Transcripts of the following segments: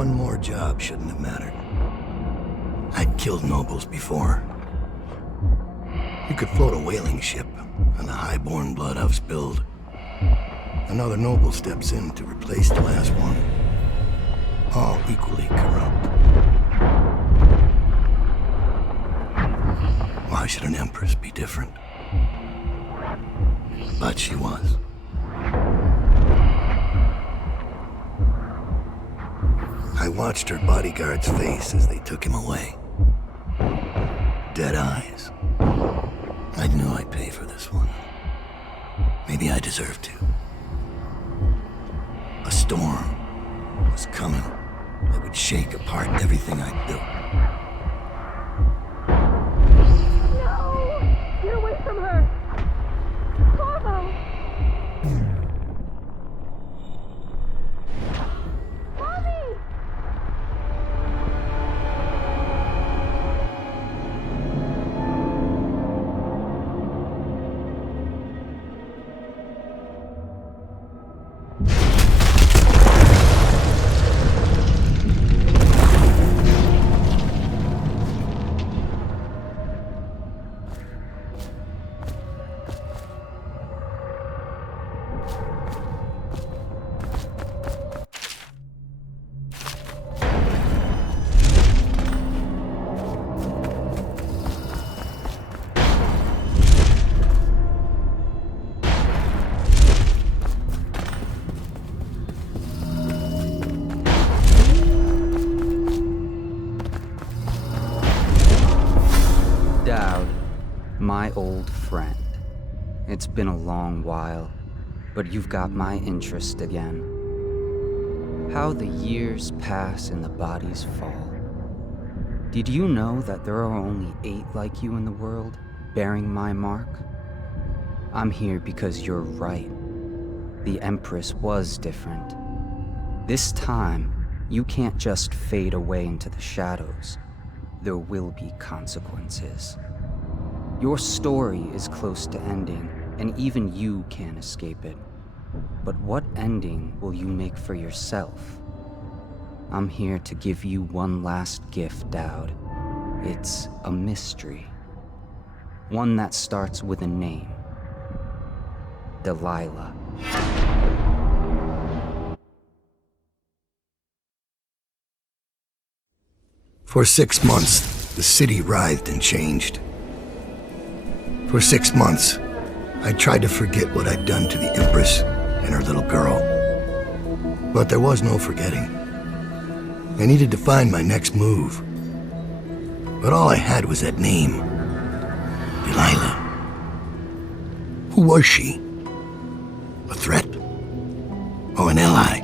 one more job shouldn't have mattered. I'd killed nobles before. You could float a whaling ship, and the high-born blood I've spilled. Another noble steps in to replace the last one. All equally corrupt. Why should an empress be different? But she was. I watched her bodyguard's face as they took him away. Dead eyes. I knew I'd pay for this one. Maybe I deserved to. A storm was coming that would shake apart everything I'd built. No! Get away from her! Corvo! Mommy! My old friend. It's been a long while, but you've got my interest again. How the years pass and the bodies fall. Did you know that there are only 8 like you in the world, bearing my mark? I'm here because you're right. The Empress was different. This time, you can't just fade away into the shadows. There will be consequences. Your story is close to ending, and even you can't escape it. But what ending will you make for yourself? I'm here to give you one last gift, Dowd. It's a mystery. One that starts with a name. Delilah. For 6 months, the city writhed and changed. For 6 months, I tried to forget what I'd done to the Empress and her little girl. But there was no forgetting. I needed to find my next move. But all I had was that name, Delilah. Who was she? A threat? Or an ally?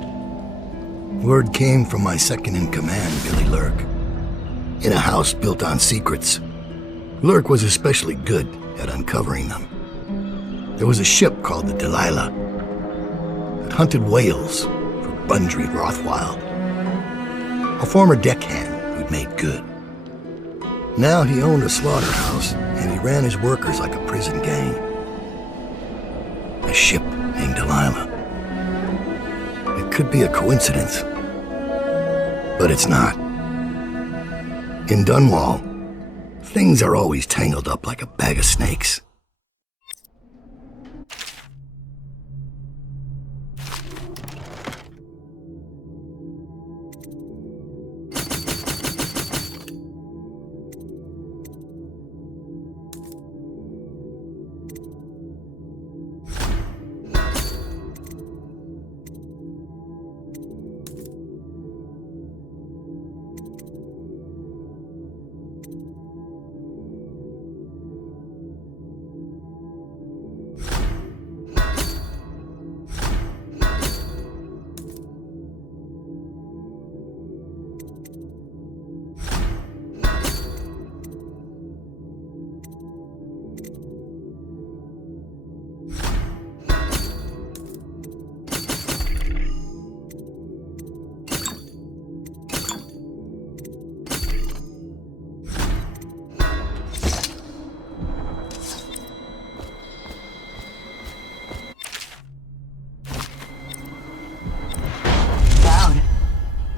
Word came from my second-in-command, Billy Lurk. In a house built on secrets, Lurk was especially good at uncovering them. There was a ship called the Delilah that hunted whales for Bundry Rothwild, a former deckhand who'd made good. Now he owned a slaughterhouse, and he ran his workers like a prison gang. A ship named Delilah. It could be a coincidence, but it's not. In Dunwall, things are always tangled up like a bag of snakes.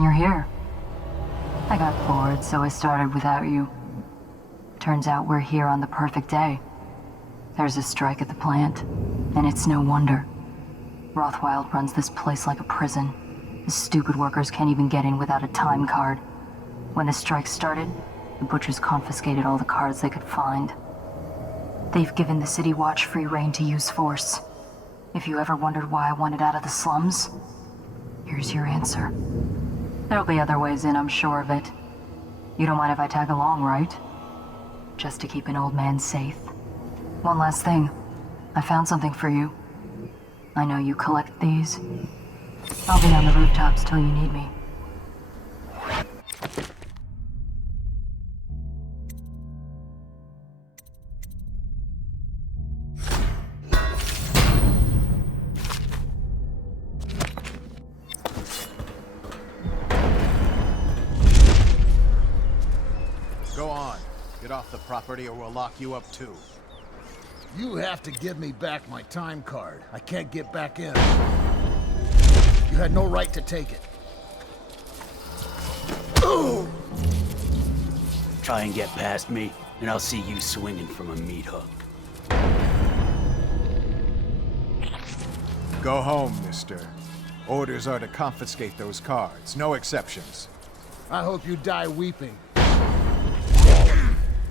You're here. I got bored, so I started without you. Turns out we're here on the perfect day. There's a strike at the plant, and it's no wonder. Rothwild runs this place like a prison. The stupid workers can't even get in without a time card. When the strike started, the butchers confiscated all the cards they could find. They've given the City Watch free rein to use force. If you ever wondered why I wanted out of the slums, here's your answer. There'll be other ways in, I'm sure of it. You don't mind if I tag along, right? Just to keep an old man safe. One last thing. I found something for you. I know you collect these. I'll be on the rooftops till you need me. Go on. Get off the property or we'll lock you up too. You have to give me back my time card. I can't get back in. You had no right to take it. Try and get past me, and I'll see you swinging from a meat hook. Go home, mister. Orders are to confiscate those cards, no exceptions. I hope you die weeping.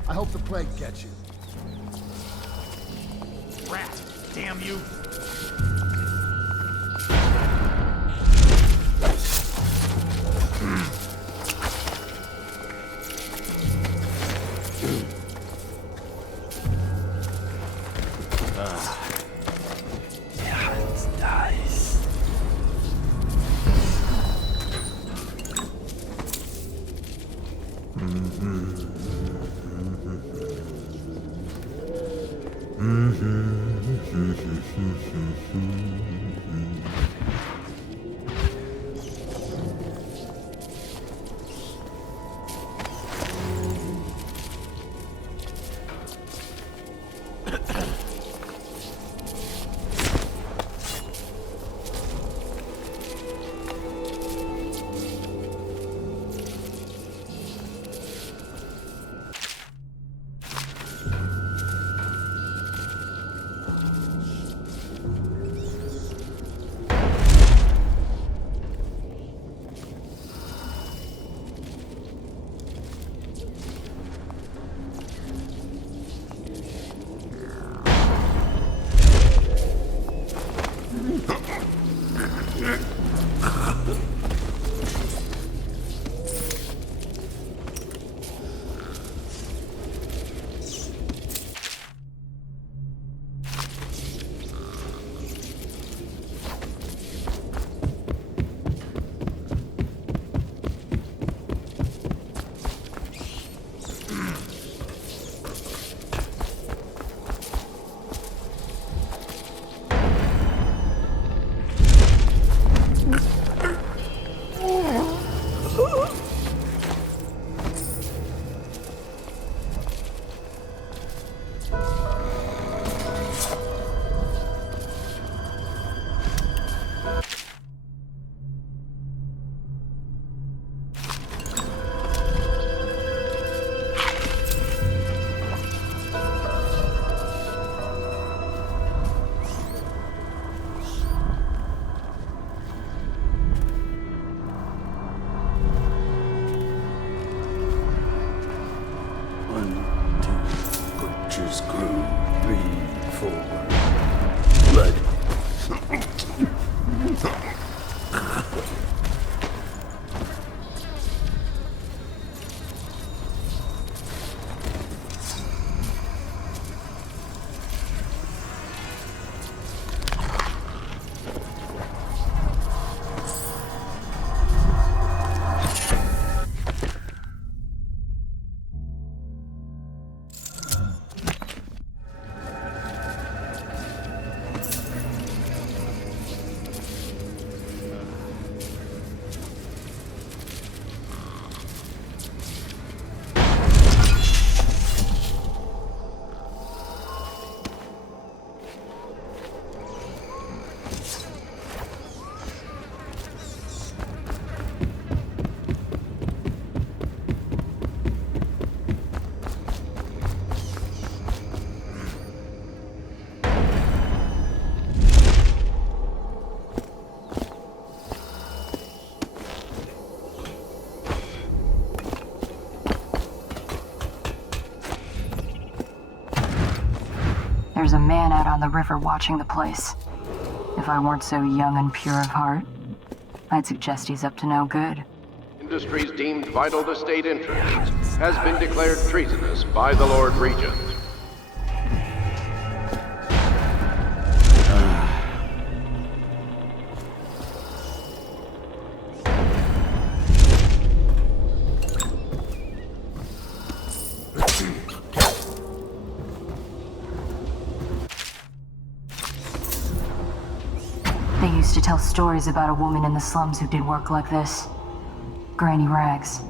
I hope the plague gets you. Rat, damn you! Yeah, it's nice. There's a man out on the river watching the place. If I weren't so young and pure of heart, I'd suggest he's up to no good. Industries deemed vital to state interests has been declared treasonous by the Lord Regent. They used to tell stories about a woman in the slums who did work like this. Granny Rags.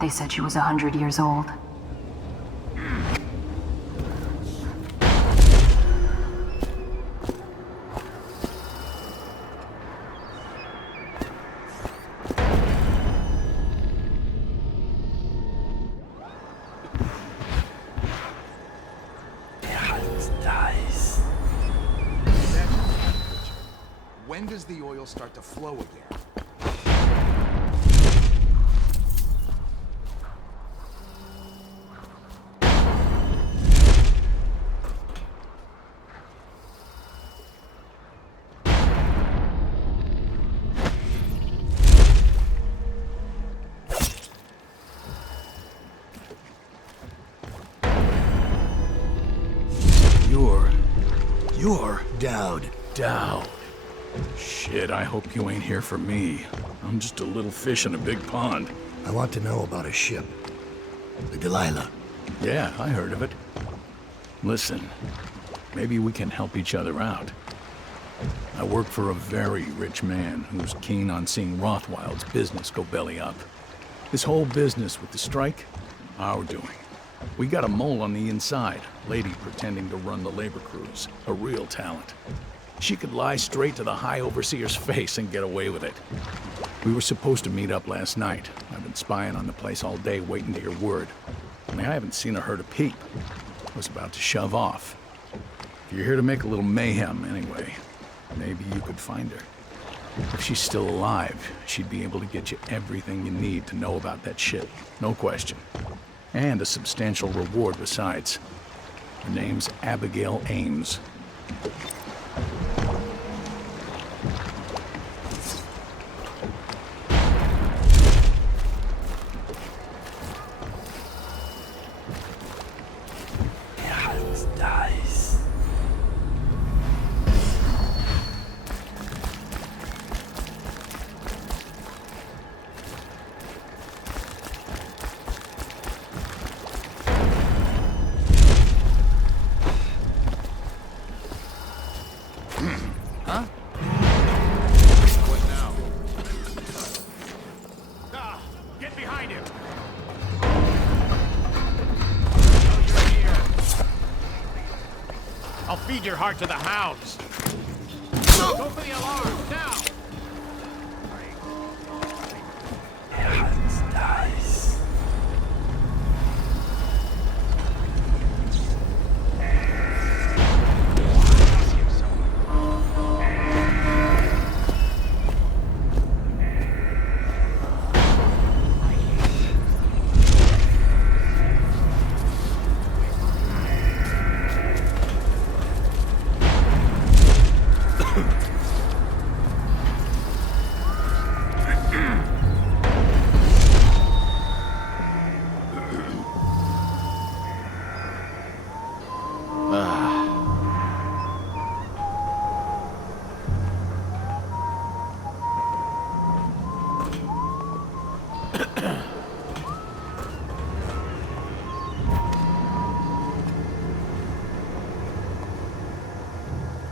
They said she was 100 years old. When does the oil start to flow again? You're Dowd. Dowd. Shit, I hope you ain't here for me. I'm just a little fish in a big pond. I want to know about a ship. The Delilah. Yeah, I heard of it. Listen, maybe we can help each other out. I work for a very rich man who's keen on seeing Rothwild's business go belly up. This whole business with the strike, our doing. We got a mole on the inside, lady pretending to run the labor crews, a real talent. She could lie straight to the High Overseer's face and get away with it. We were supposed to meet up last night. I've been spying on the place all day waiting to hear word. Only I haven't seen or heard a peep. I was about to shove off. If you're here to make a little mayhem anyway, maybe you could find her. If she's still alive, she'd be able to get you everything you need to know about that ship. No question. And a substantial reward besides. Her name's Abigail Ames. I'll feed your heart to the hounds. Go for the alarm, now!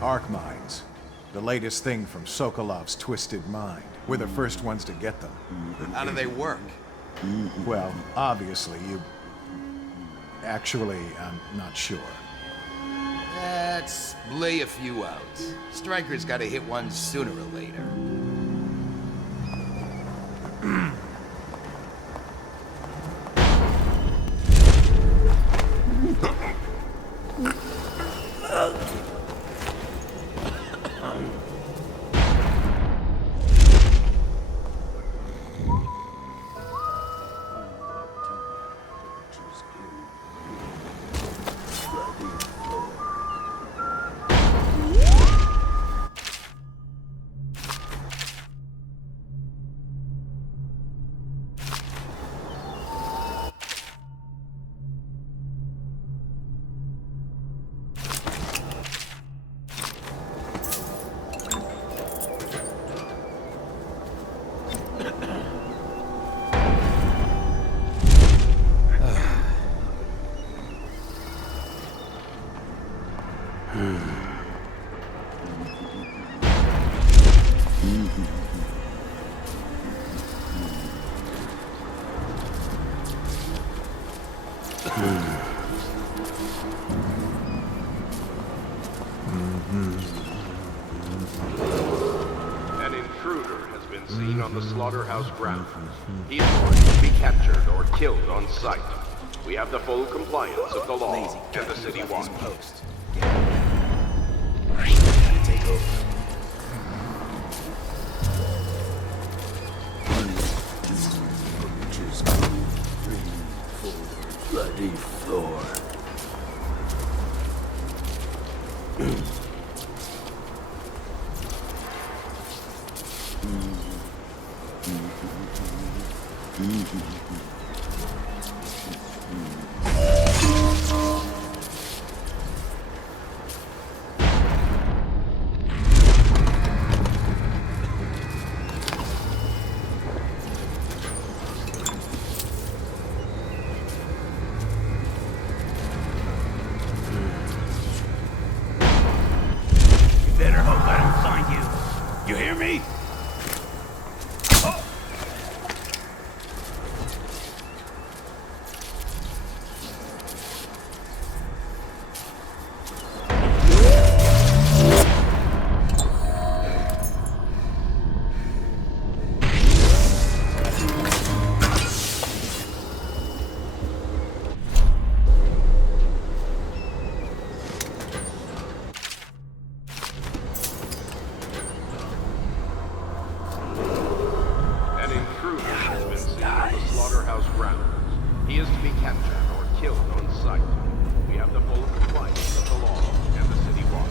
Arc mines. The latest thing from Sokolov's twisted mind. We're the first ones to get them. How do they work? Well, obviously you... Actually, I'm not sure. Let's lay a few out. Stryker's gotta hit one sooner or later. An intruder has been seen on the slaughterhouse grounds. He is going to be captured or killed on sight. We have the full compliance of the law and the city watch. Post. Take over. Bloody floor. Better hope I don't find you. You hear me? An intruder has been seen on the slaughterhouse grounds. He is to be captured or killed on sight. We have the full compliance of the law and the city watch.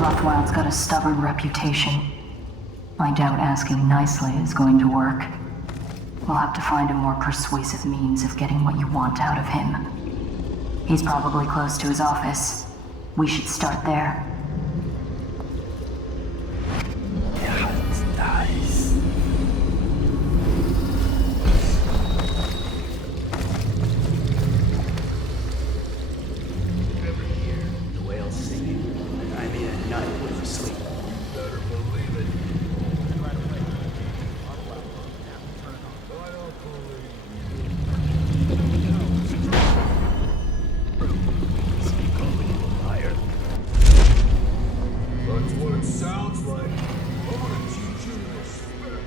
Rothwild's got a stubborn reputation. I doubt asking nicely is going to work. We'll have to find a more persuasive means of getting what you want out of him. He's probably close to his office. We should start there. Nice. Every year, the whales singing. I mean, at night when we sleep. Better believe it. That's what it sounds like. I'm gonna teach you respect.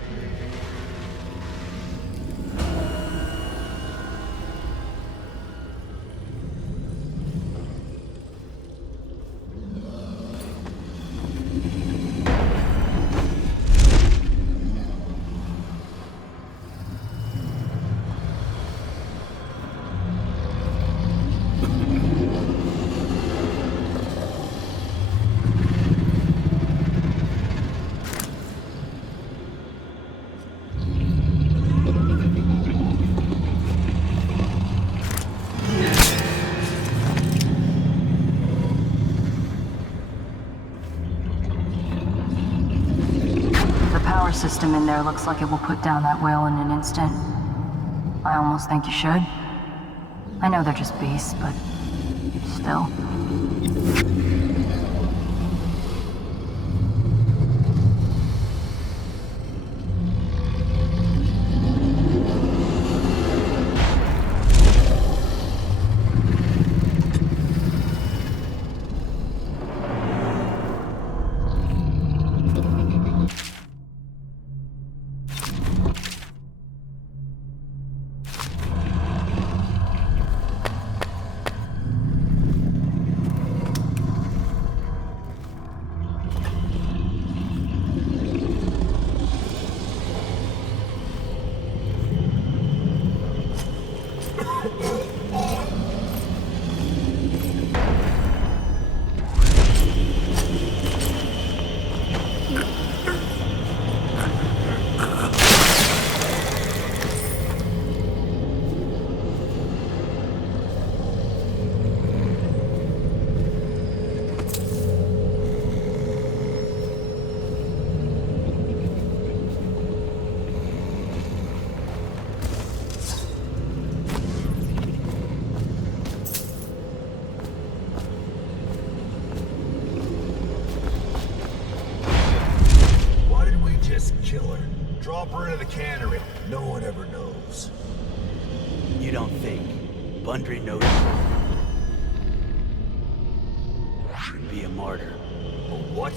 The power system in there looks like it will put down that whale in an instant. I almost think you should. I know they're just beasts, but still. cannery. No one ever knows. You don't think Bundry knows she'd be a martyr? A what?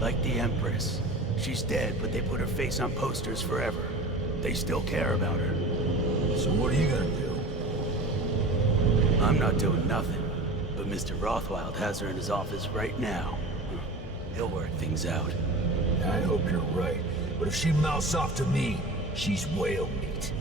Like the Empress. She's dead, but they put her face on posters forever. They still care about her. So what are you gonna do? I'm not doing nothing. But Mr. Rothwild has her in his office right now. He'll work things out. I hope you're right. But if she mouths off to me, she's whale meat.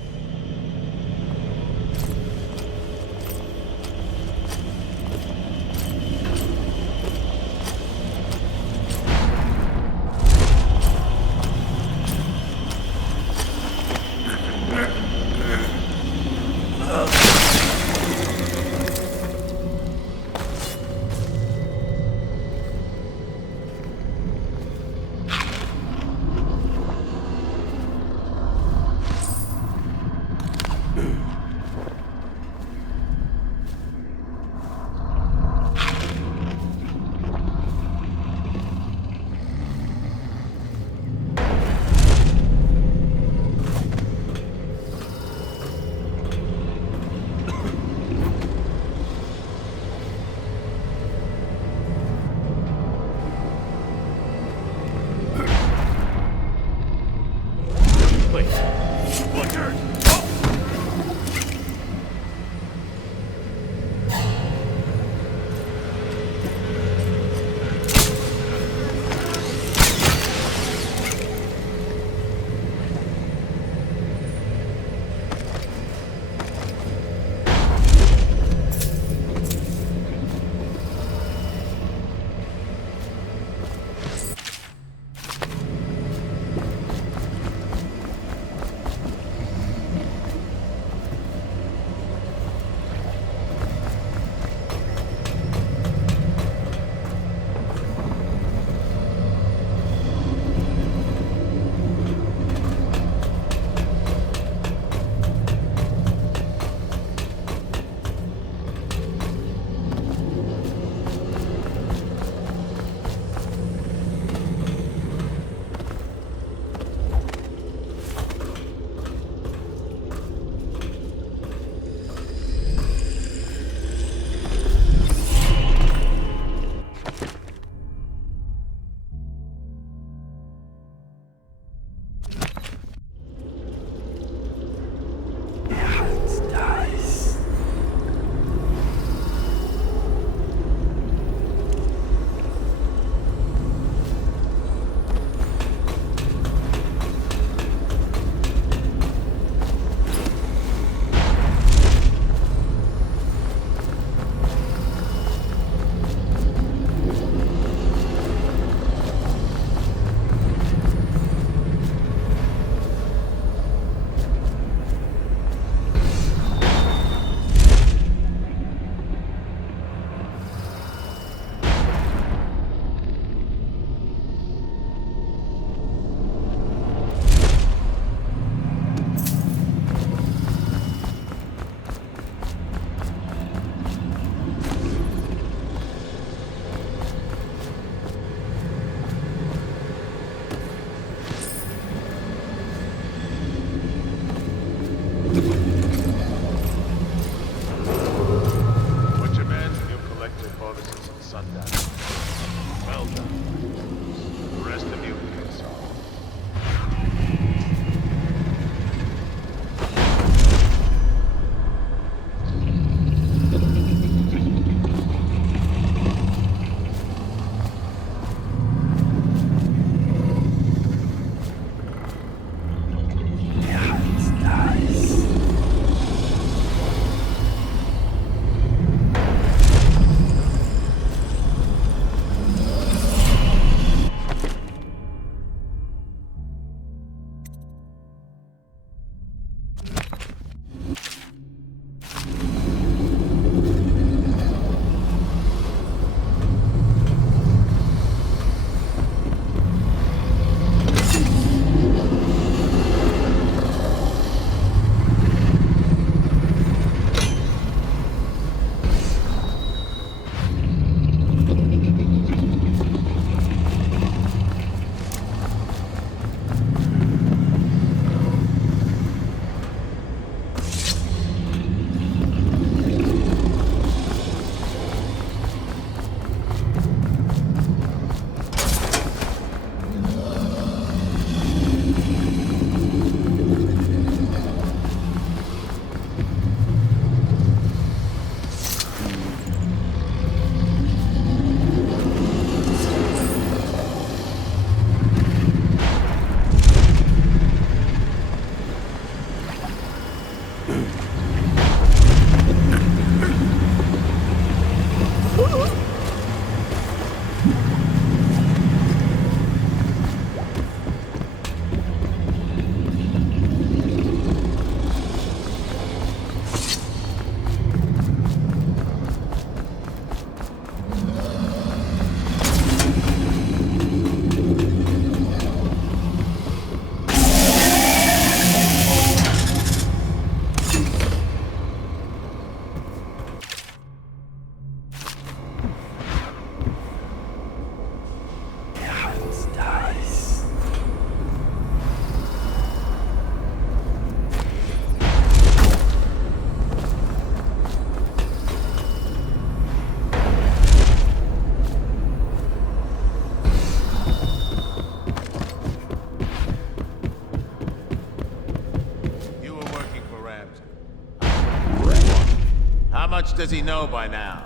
much does he know by now?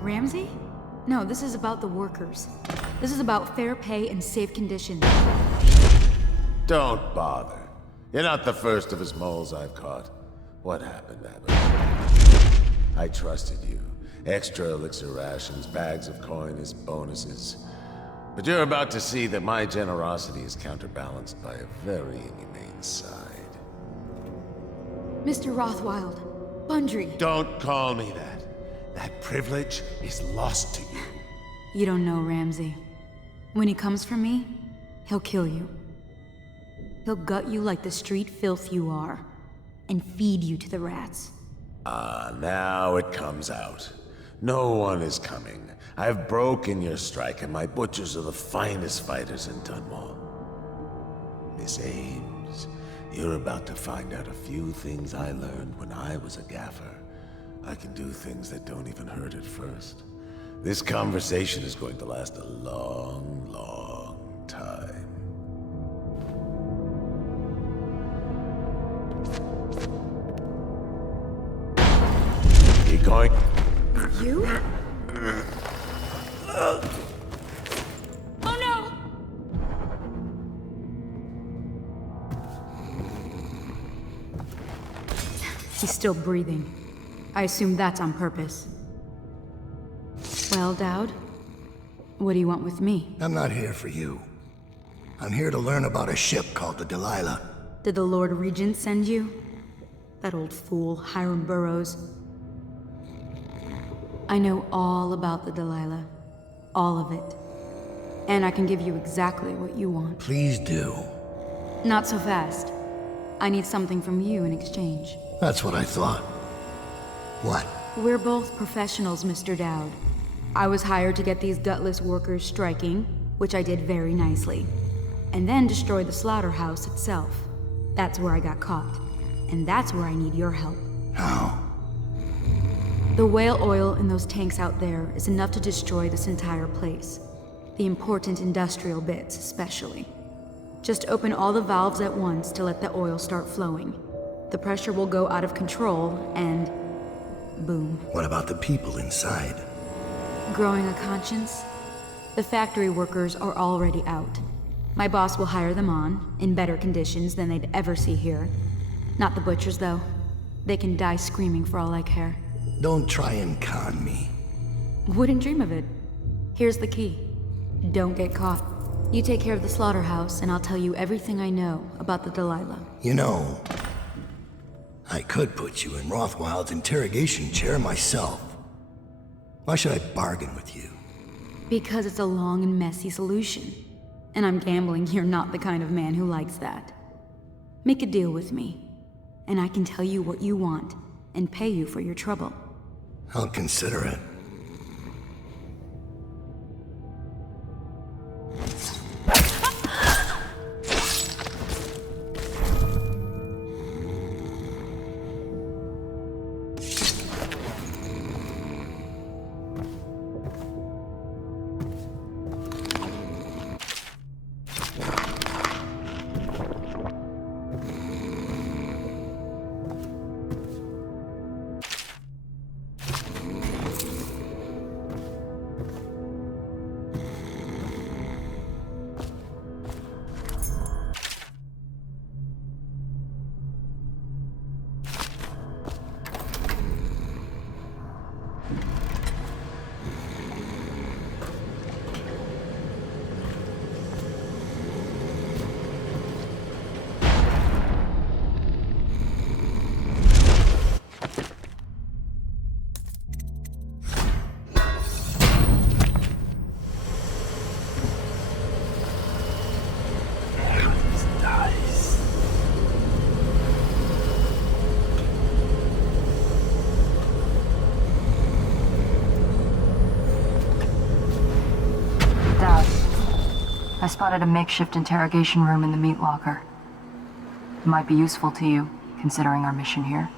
Ramsey? No, this is about the workers. This is about fair pay and safe conditions. Don't bother. You're not the first of his moles I've caught. What happened, Abbott? I trusted you. Extra elixir rations, bags of coin as bonuses. But you're about to see that my generosity is counterbalanced by a very inhumane side. Mr. Rothwild, Bundry. Don't call me that. That privilege is lost to you. You don't know Ramsey. When he comes for me, he'll kill you. He'll gut you like the street filth you are, and feed you to the rats. Ah, now it comes out. No one is coming. I've broken your strike, and my butchers are the finest fighters in Dunwall. Miss Ames, you're about to find out a few things I learned when I was a gaffer. I can do things that don't even hurt at first. This conversation is going to last a long, long time. You going? You? Oh no! He's still breathing. I assume that's on purpose. Well, Dowd, what do you want with me? I'm not here for you. I'm here to learn about a ship called the Delilah. Did the Lord Regent send you? That old fool, Hiram Burrows. I know all about the Delilah. All of it. And I can give you exactly what you want. Please do. Not so fast. I need something from you in exchange. That's what I thought. What? We're both professionals, Mr. Dowd. I was hired to get these gutless workers striking, which I did very nicely. And then destroy the slaughterhouse itself. That's where I got caught. And that's where I need your help. How? The whale oil in those tanks out there is enough to destroy this entire place. The important industrial bits, especially. Just open all the valves at once to let the oil start flowing. The pressure will go out of control, and boom. What about the people inside? Growing a conscience? The factory workers are already out. My boss will hire them on, in better conditions than they'd ever see here. Not the butchers, though. They can die screaming for all I care. Don't try and con me. Wouldn't dream of it. Here's the key. Don't get caught. You take care of the slaughterhouse, and I'll tell you everything I know about the Delilah. You know, I could put you in Rothwild's interrogation chair myself. Why should I bargain with you? Because it's a long and messy solution. And I'm gambling you're not the kind of man who likes that. Make a deal with me, and I can tell you what you want, and pay you for your trouble. I'll consider it. I spotted a makeshift interrogation room in the meat locker. It might be useful to you, considering our mission here.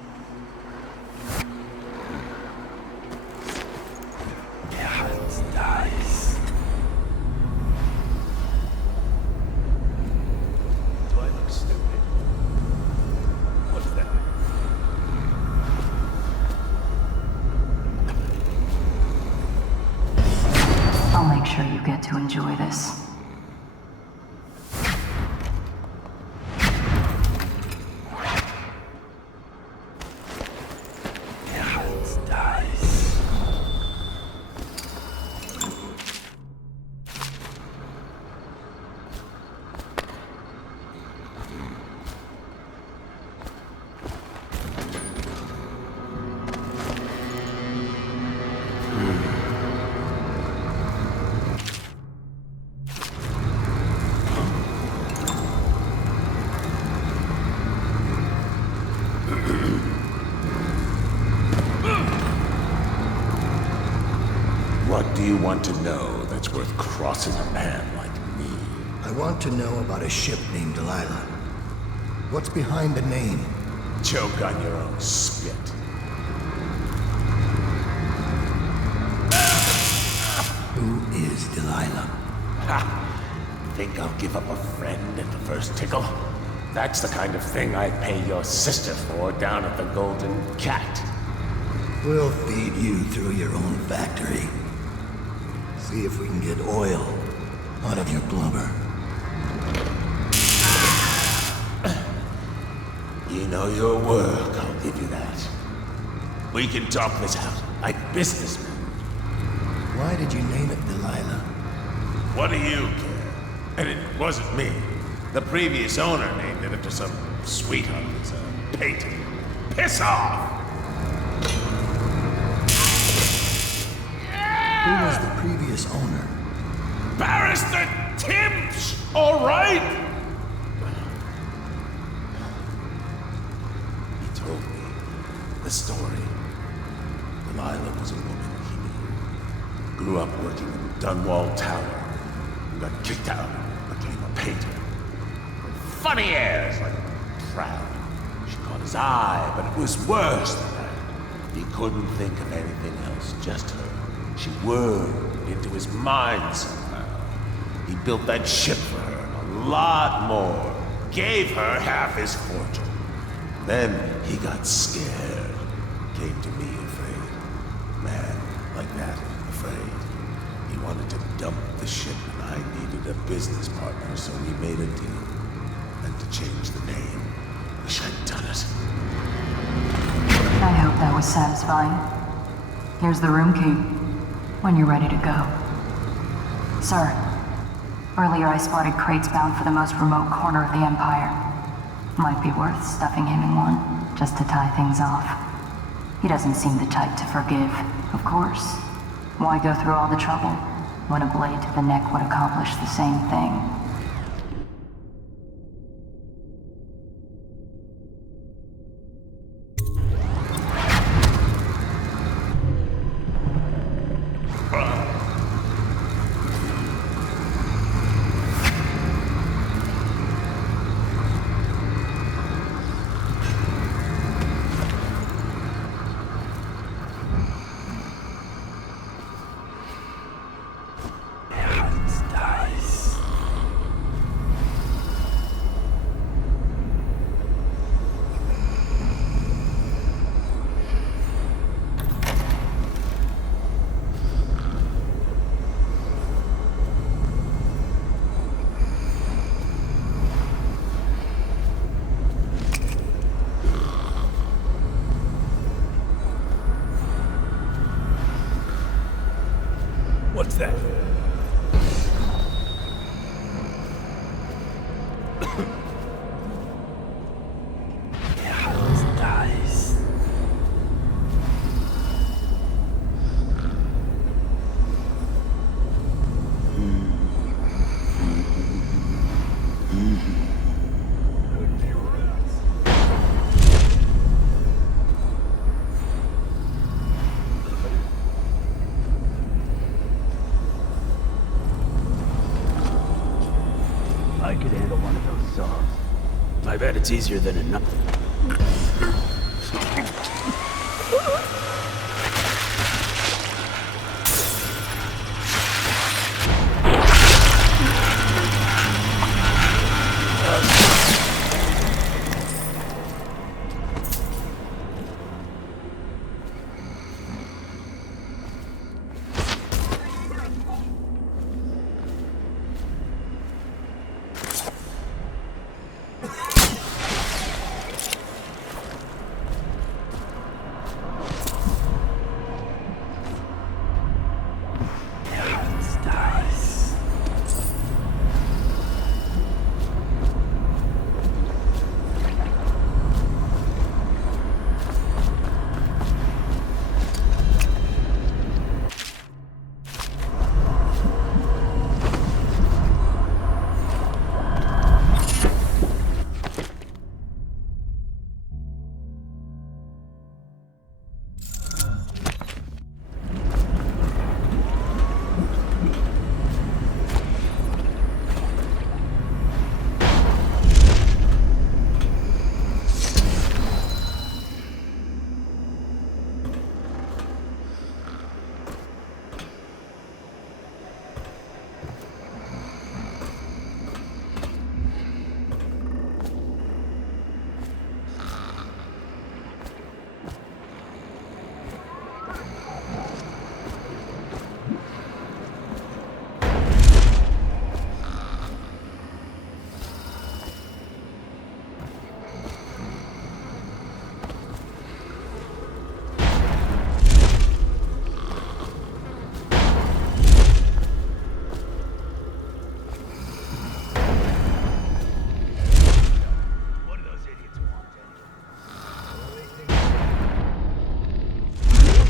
make sure you get to enjoy this. What do you want to know that's worth crossing a man like me? I want to know about a ship named Delilah. What's behind the name? Choke on your own spit. Who is Delilah? Ha! Think I'll give up a friend at the first tickle? That's the kind of thing I'd pay your sister for down at the Golden Cat. We'll feed you through your own factory. See if we can get oil out of your blubber. You know your work, I'll give you that. We can talk this out, like businessmen. Why did you name it Delilah? What do you care? And it wasn't me. The previous owner named it after some sweetheart as a painting. Piss off! Who was the previous owner? Barrister Timms! All right? He told me the story. Delilah was a woman he knew. Grew up working in Dunwall Tower. And got kicked out and became a painter. Funny airs, like proud. She caught his eye, but it was worse than that. He couldn't think of anything else, just her. She wormed into his mind somehow. He built that ship for her, and a lot more. Gave her half his fortune. Then he got scared. Came to me afraid. Man like that, afraid. He wanted to dump the ship, and I needed a business partner, so we made a deal. And to change the name. Wish I'd done it. I hope that was satisfying. Here's the room key. When you're ready to go. Sir, earlier I spotted crates bound for the most remote corner of the Empire. Might be worth stuffing him in one, just to tie things off. He doesn't seem the type to forgive, of course. Why go through all the trouble when a blade to the neck would accomplish the same thing? What's that? I could handle one of those saws. I bet it's easier than enough.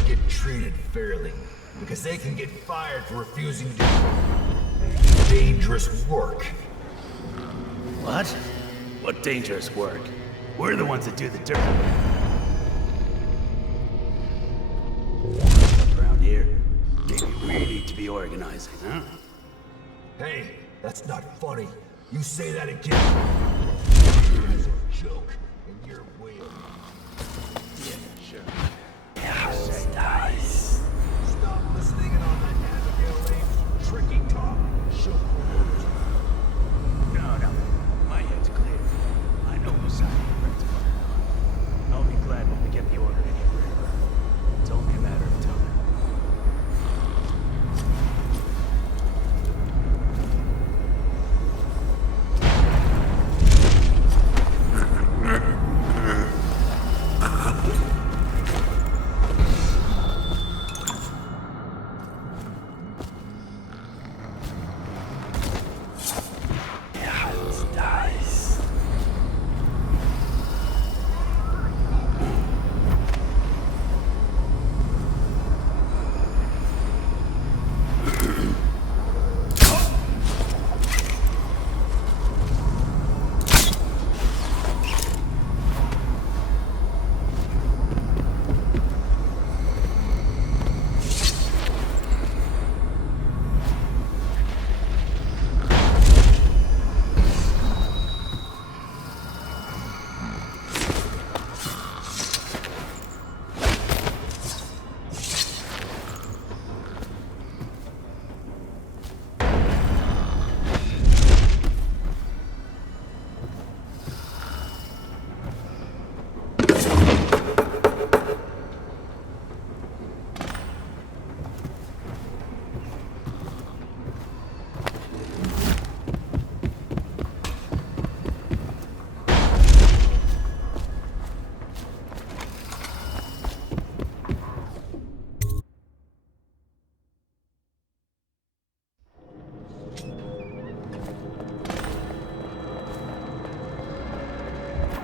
get treated fairly, because they can get fired for refusing to do dangerous work. What? What dangerous work? We're the ones that do the dirt. Around here, maybe we need to be organizing, huh? Hey, that's not funny. You say that again. It's a joke, and you're way Yeah, sure. Nice. Stop listening in on that Abigail Abe's tricky talk. She'll prove it. No. My head's clear. I know whose side the threats are. I'll be glad when we get the order to get rid of her. It's only a matter of time.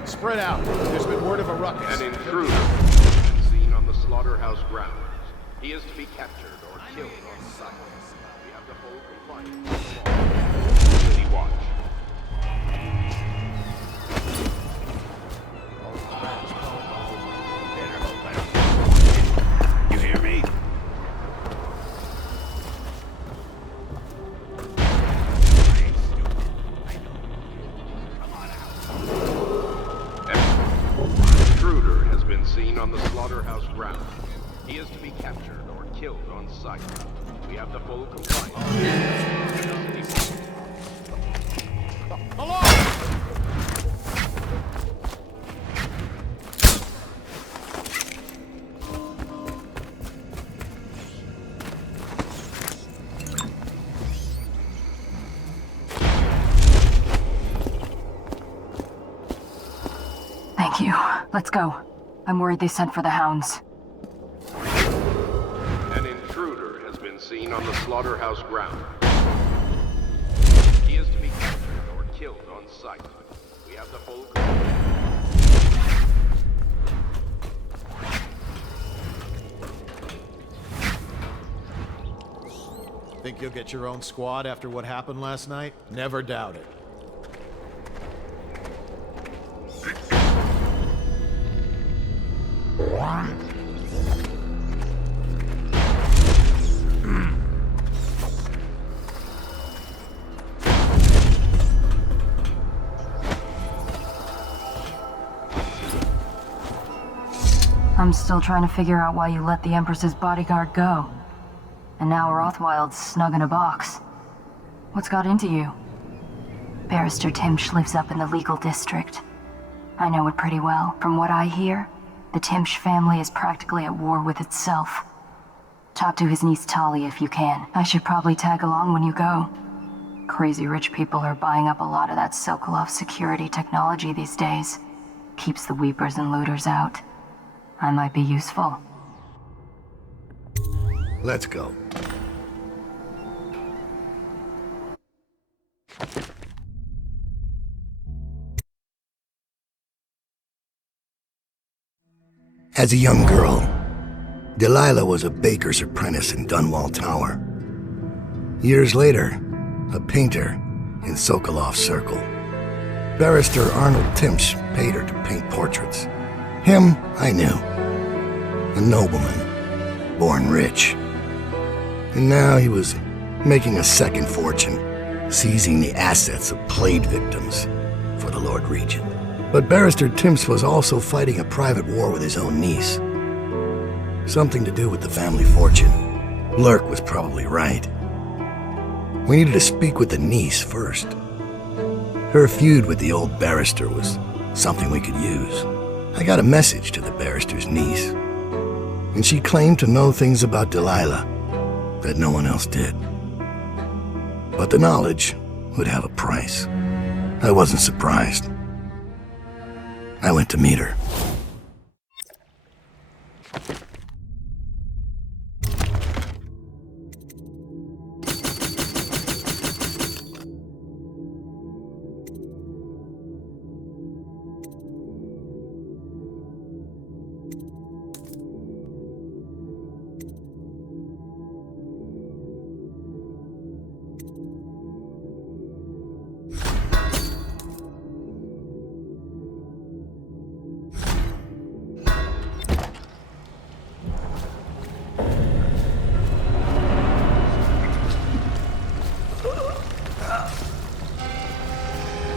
Spread out. There's been word of a ruckus. An intruder has been seen on the slaughterhouse grounds. He is to be captured or killed on sight. We have the full compliance of the law. City Watch. You hear me? Intruder has been seen on the slaughterhouse grounds. He is to be captured or killed on sight. We have the full compliance. Thank you. Let's go. I'm worried they sent for the hounds. An intruder has been seen on the slaughterhouse ground. He is to be captured or killed on sight. We have the full. Think you'll get your own squad after what happened last night? Never doubt it. I'm still trying to figure out why you let the Empress's bodyguard go. And now Rothwild's snug in a box. What's got into you? Barrister Timsh lives up in the legal district. I know it pretty well. From what I hear, the Timsh family is practically at war with itself. Talk to his niece Tali if you can. I should probably tag along when you go. Crazy rich people are buying up a lot of that Sokolov security technology these days. Keeps the weepers and looters out. I might be useful. Let's go. As a young girl, Delilah was a baker's apprentice in Dunwall Tower. Years later, a painter in Sokolov's circle. Barrister Arnold Timsh paid her to paint portraits. Him, I knew. A nobleman, born rich. And now he was making a second fortune, seizing the assets of plague victims for the Lord Regent. But Barrister Timsh was also fighting a private war with his own niece. Something to do with the family fortune. Lurk was probably right. We needed to speak with the niece first. Her feud with the old barrister was something we could use. I got a message to the barrister's niece, and she claimed to know things about Delilah that no one else did. But the knowledge would have a price. I wasn't surprised. I went to meet her.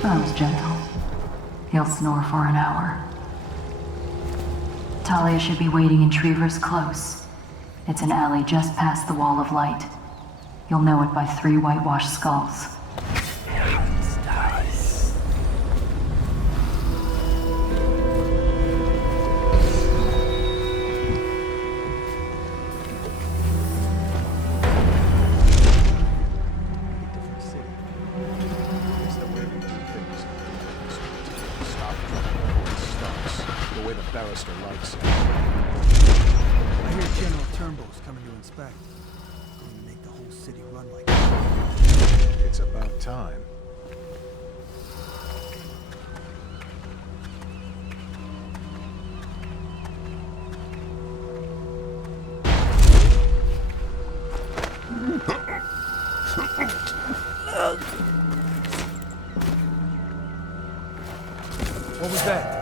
That was gentle. He'll snore for an hour. Talia should be waiting in Trevor's Close. It's an alley just past the Wall of Light. You'll know it by 3 whitewashed skulls. It's about time. What was that?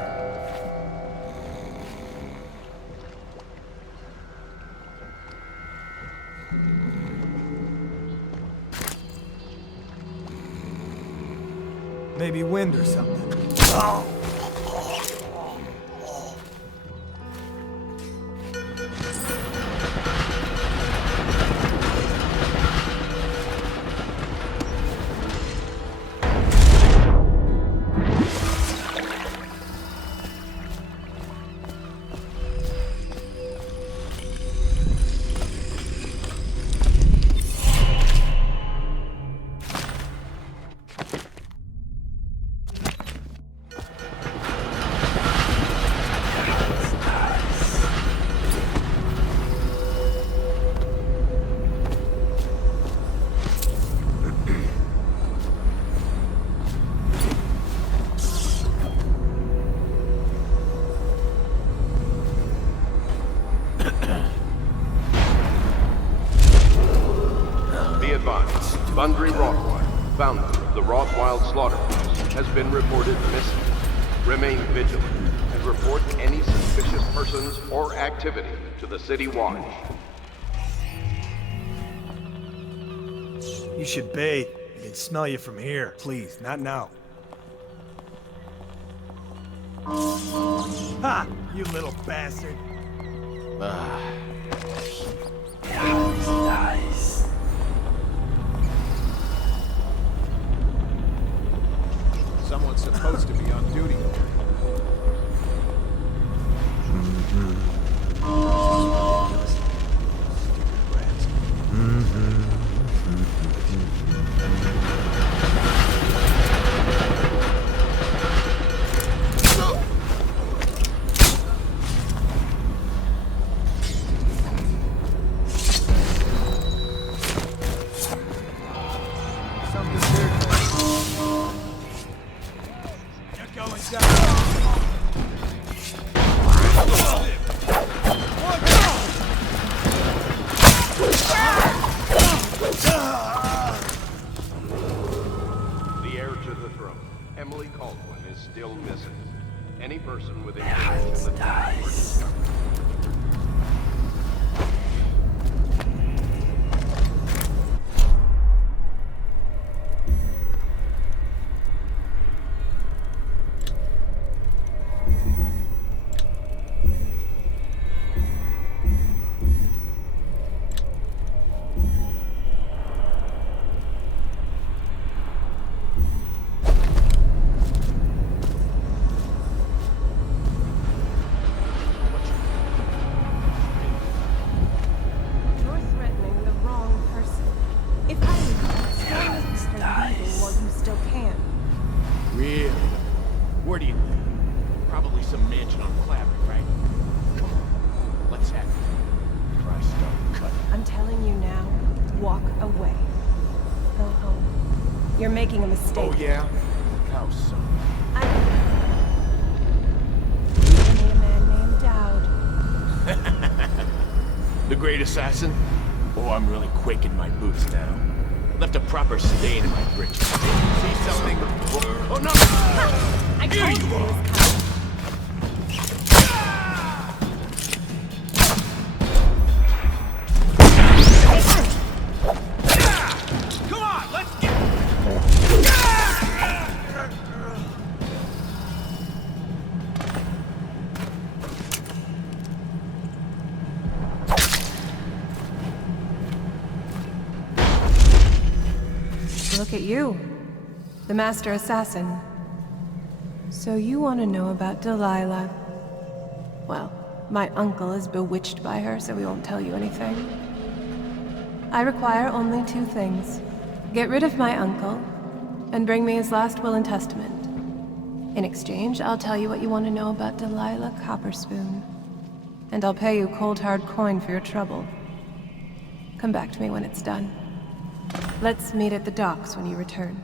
Maybe wind or something. Bundry Rothwild, founder of the Rothwild Slaughterhouse, has been reported missing. Remain vigilant and report any suspicious persons or activity to the City Watch. You should bathe. I can smell you from here. Please, not now. Ha! You little bastard. Nice. Someone's supposed to be on duty. walk away. Go home. You're making a mistake. Oh, yeah? How so? I need a man named Dowd. The great assassin? Oh, I'm really quick in my boots now. Left a proper stain in my britches. See something? Oh, no! I told you he was coming. Come on, let's get... Look at you, the master assassin. So you want to know about Delilah? Well, my uncle is bewitched by her, so we won't tell you anything. I require only 2 things. Get rid of my uncle, and bring me his last will and testament. In exchange, I'll tell you what you want to know about Delilah Copperspoon. And I'll pay you cold hard coin for your trouble. Come back to me when it's done. Let's meet at the docks when you return.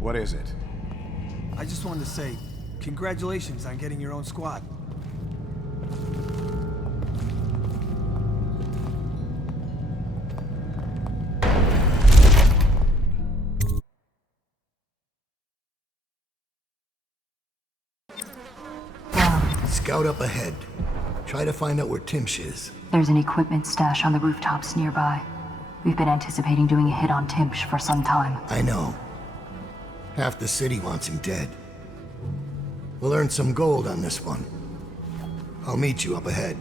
What is it? I just wanted to say, congratulations on getting your own squad. Scout up ahead. Try to find out where Timsh is. There's an equipment stash on the rooftops nearby. We've been anticipating doing a hit on Timsh for some time. I know. Half the city wants him dead. We'll earn some gold on this one. I'll meet you up ahead.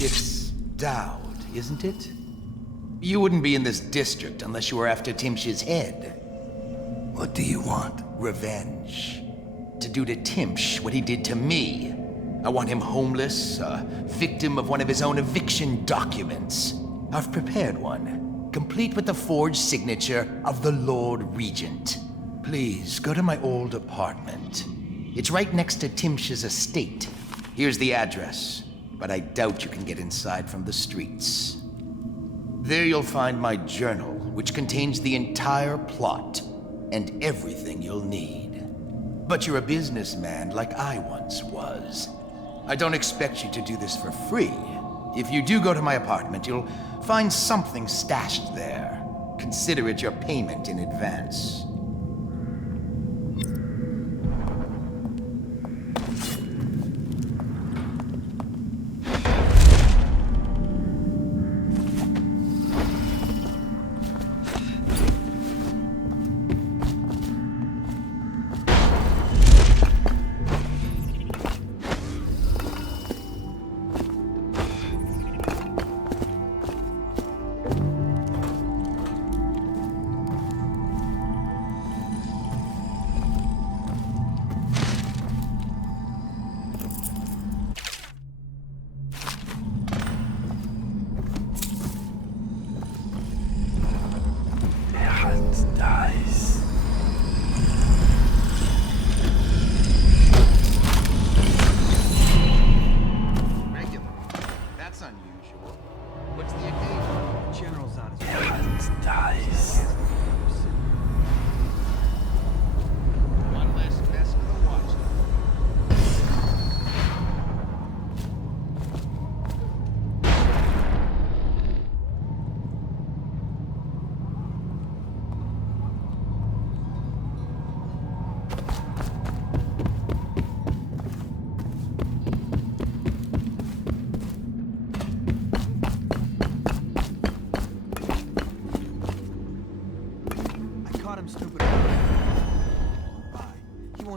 It's Dowd, isn't it? You wouldn't be in this district unless you were after Timsh's head. What do you want? Revenge. To do to Timsh what he did to me. I want him homeless, a victim of one of his own eviction documents. I've prepared one, complete with the forged signature of the Lord Regent. Please, go to my old apartment. It's right next to Timsh's estate. Here's the address, but I doubt you can get inside from the streets. There you'll find my journal, which contains the entire plot and everything you'll need. But you're a businessman like I once was. I don't expect you to do this for free. If you do go to my apartment, you'll find something stashed there. Consider it your payment in advance.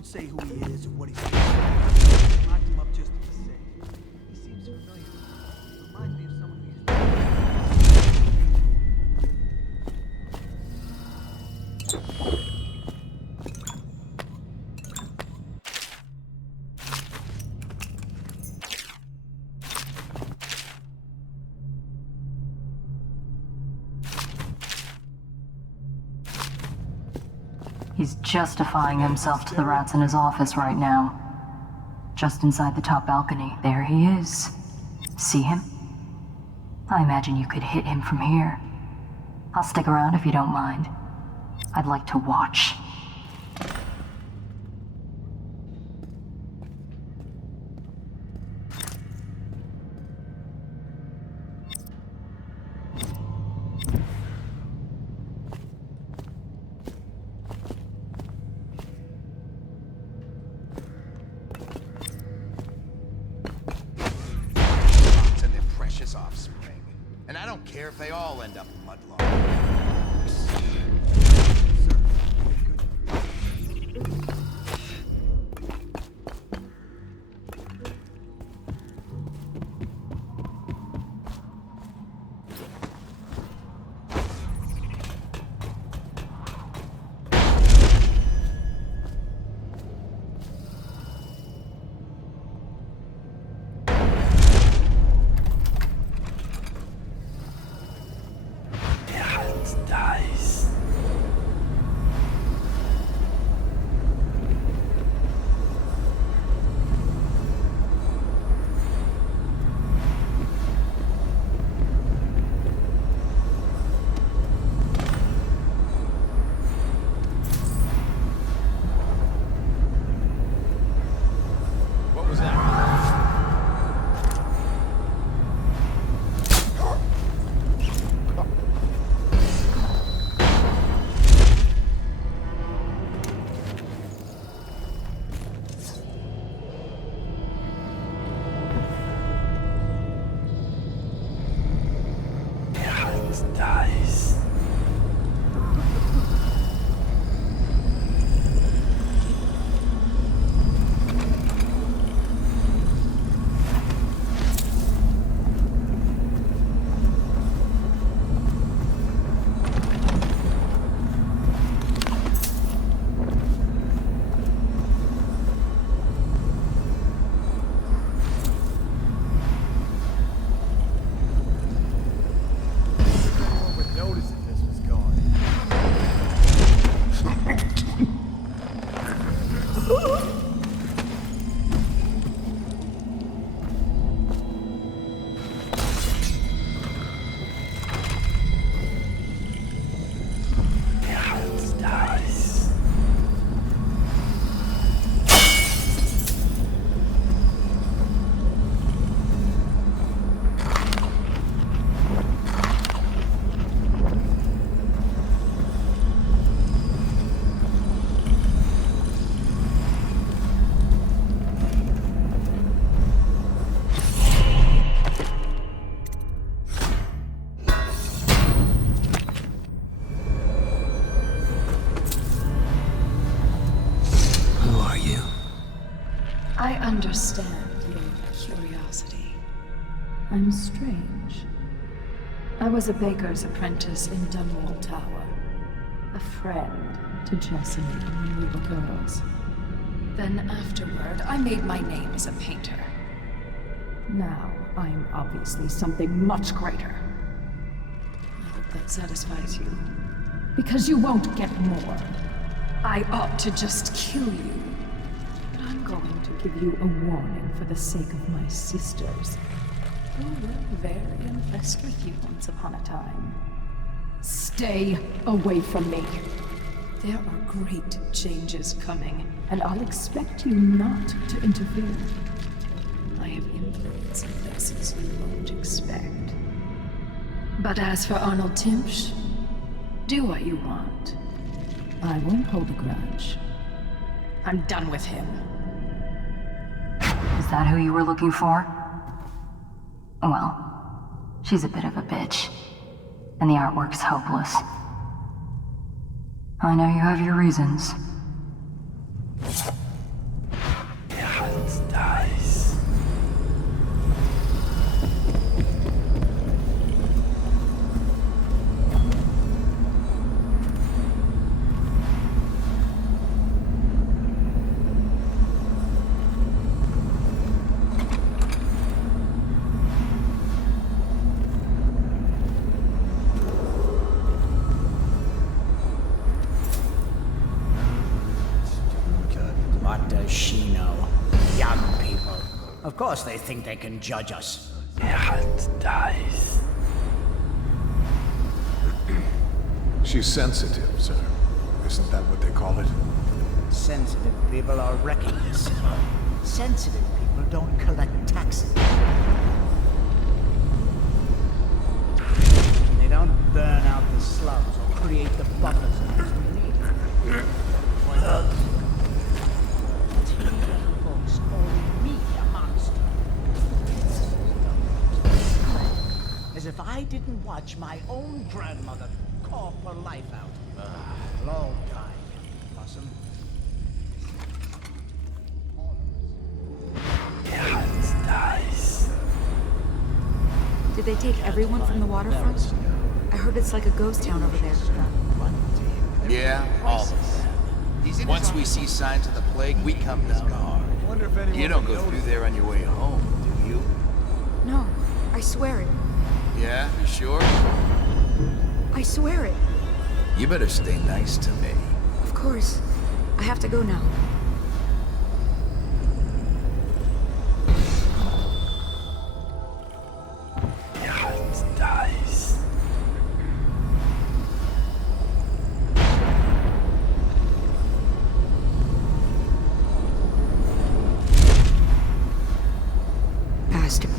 Say who he is or what he's doing. Locked him up just to be safe. He seems familiar. Reminds me of someone who used He's justifying himself to the rats in his office right now. Just inside the top balcony, there he is. See him? I imagine you could hit him from here. I'll stick around if you don't mind. I'd like to watch. offspring. And I don't care if they all end up mudlarks. dies. I understand your curiosity. I'm strange. I was a baker's apprentice in Dunwall Tower. A friend to Jessamine when we were girls. Then afterward, I made my name as a painter. Now, I'm obviously something much greater. I hope that satisfies you. Because you won't get more. I ought to just kill you. But I'm going to give you a warning for the sake of my sisters, who were very impressed with you once upon a time. Stay away from me. There are great changes coming, and I'll expect you not to interfere. I have influence in places you won't expect. But as for Arnold Timpsch, do what you want. I won't hold a grudge. I'm done with him. Is that who you were looking for? Well, she's a bit of a bitch. And the artwork's hopeless. I know you have your reasons. Dies. What does she know? Young people. Of course they think they can judge us. Dies. She's sensitive, sir. Isn't that what they call it? Sensitive people are wrecking this city. Sensitive people don't collect taxes. They don't burn out the slums or create the buffer zones we need. Folks calling me a monster. As if I didn't watch my own grandmother cough her life out. Long time, Possum. Dies. Did they take everyone from the waterfront? I heard it's like a ghost town over there. Yeah, all of them. Once we see signs of the plague, we come down hard. You don't go through there on your way home, do you? No, I swear it. Yeah, you sure? I swear it. You better stay nice to me. Of course. I have to go now. Dies. Pastor.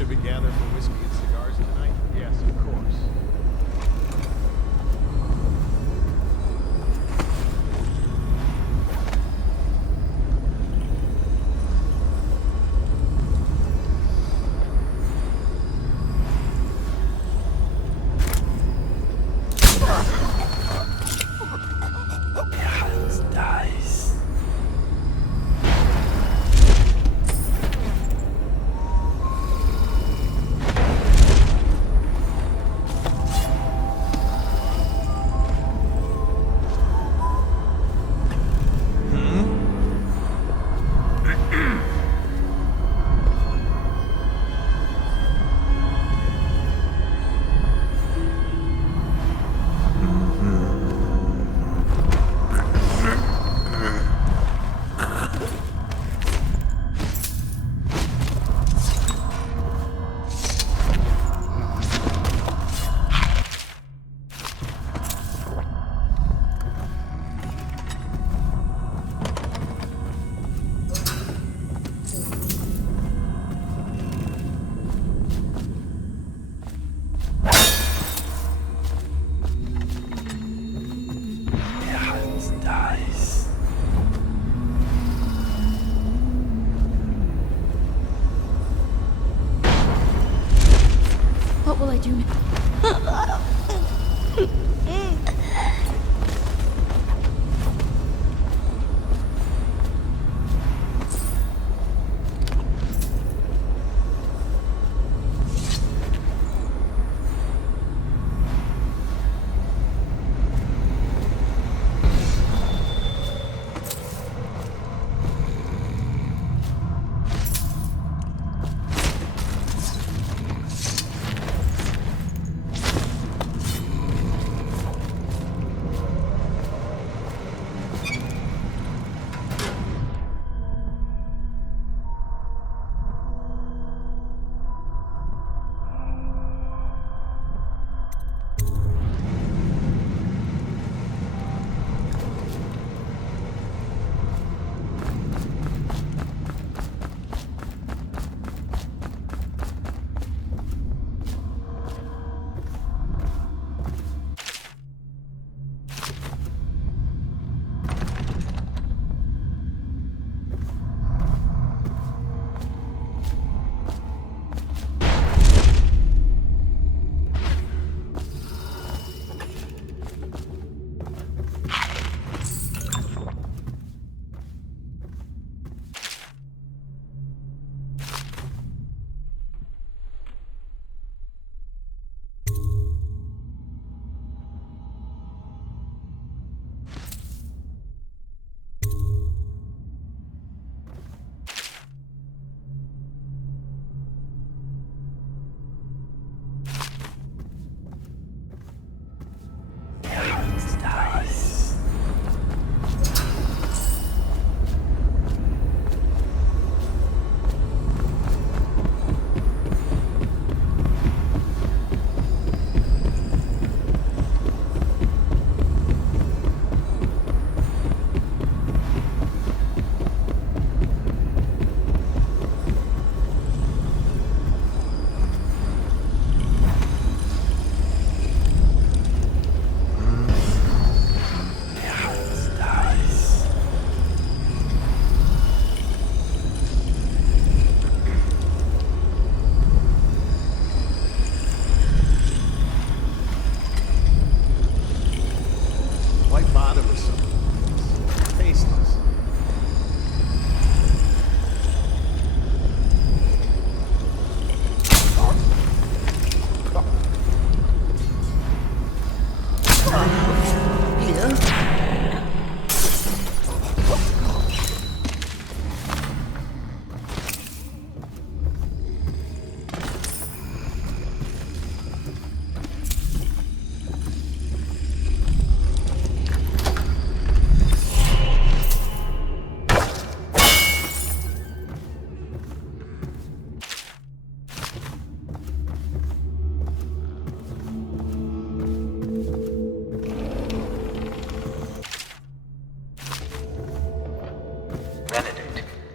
Should we gather for whiskey and cigars tonight? Yes, of course. What will I do now?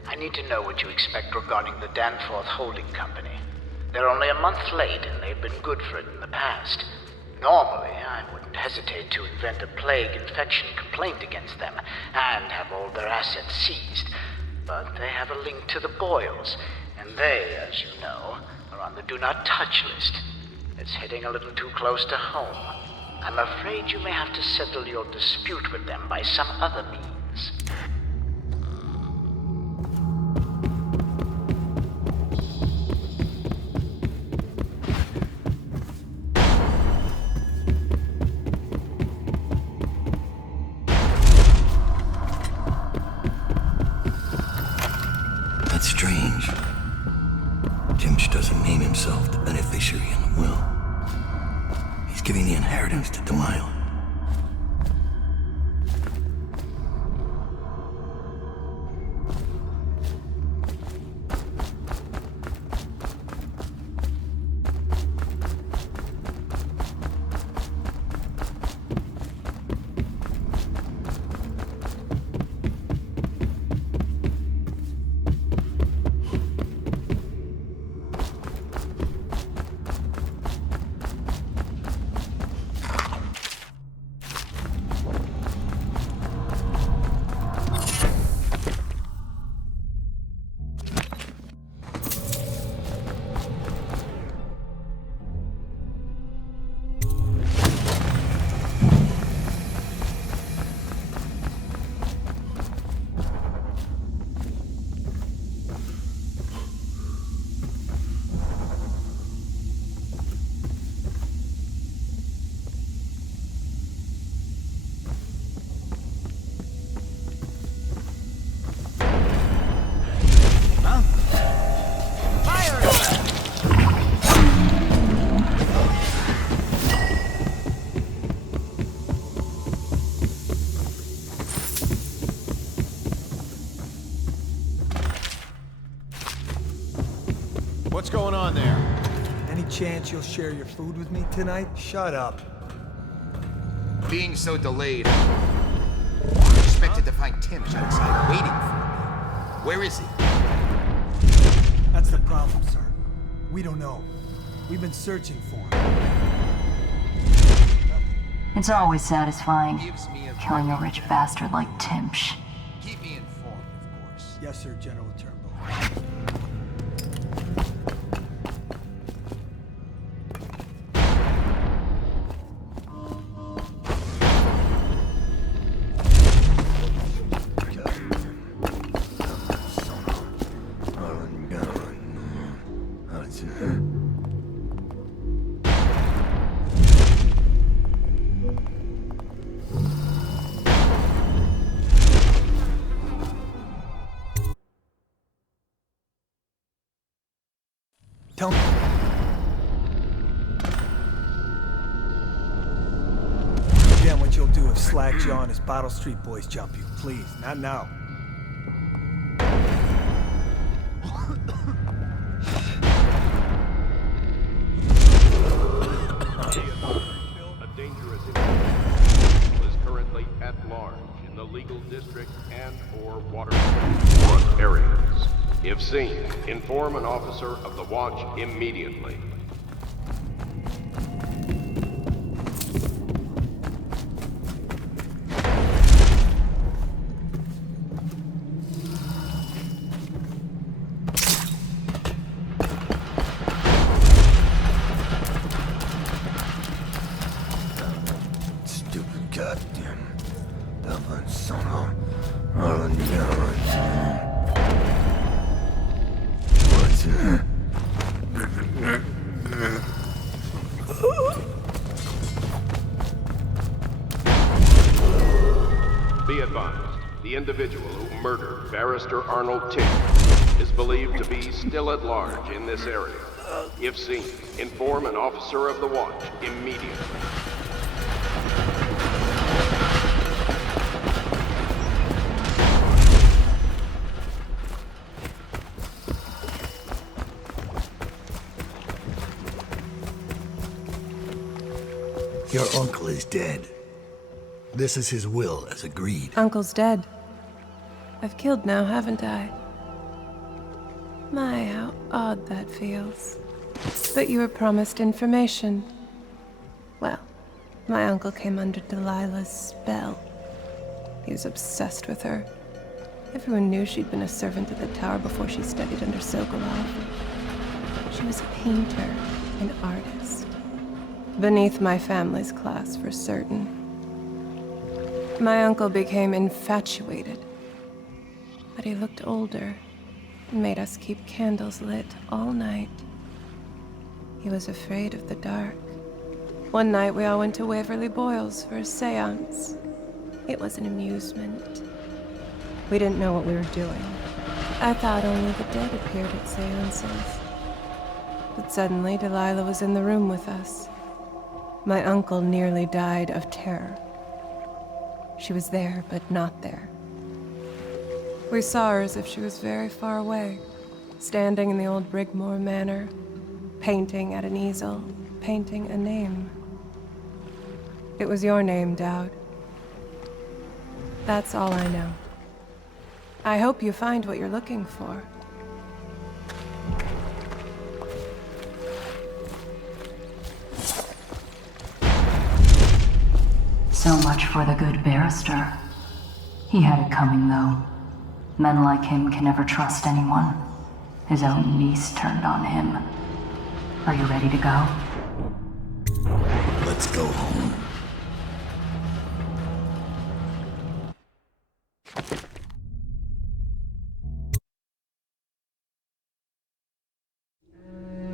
I need to know what you expect regarding the Danforth Holding Company. They're only a month late, and they've been good for it in the past. Normally, I wouldn't hesitate to invent a plague infection complaint against them and have all their assets seized. But they have a link to the Boyles, and they, as you know, are on the Do Not Touch list. It's hitting a little too close to home. I'm afraid you may have to settle your dispute with them by some other means. That's strange. Timsh doesn't name himself the beneficiary in the will. He's giving the inheritance to Delilah. What's going on there? Any chance you'll share your food with me tonight? Shut up. Being so delayed, I expected to find Timsh outside waiting for me. Where is he? That's the problem, sir. We don't know. We've been searching for him. It's always satisfying, killing a rich bastard like Timsh. Keep me informed, of course. Yes, sir, General Turnbull. Tell me. Again, what you'll do if Slackjaw and his Bottle Street boys jump you. Please, not now. A dangerous individual is currently at large in the legal district and/or waterfront areas. If seen, inform an officer of the watch immediately. Stupid goddamn. Be advised, the individual who murdered Barrister Arnold Tick is believed to be still at large in this area. If seen, inform an officer of the watch immediately. Your uncle is dead. This is his will, as agreed. Uncle's dead. I've killed now, haven't I? My, how odd that feels. But you were promised information. Well, my uncle came under Delilah's spell. He was obsessed with her. Everyone knew she'd been a servant at the tower before she studied under Sokolov. She was a painter, an artist. Beneath my family's class, for certain. My uncle became infatuated. But he looked older and made us keep candles lit all night. He was afraid of the dark. One night we all went to Waverly Boyle's for a seance. It was an amusement. We didn't know what we were doing. I thought only the dead appeared at seances. But suddenly Delilah was in the room with us. My uncle nearly died of terror. She was there, but not there. We saw her as if she was very far away, standing in the old Brigmore Manor, painting at an easel, painting a name. It was your name, Dowd. That's all I know. I hope you find what you're looking for. So much for the good barrister. He had it coming, though. Men like him can never trust anyone. His own niece turned on him. Are you ready to go? Let's go home.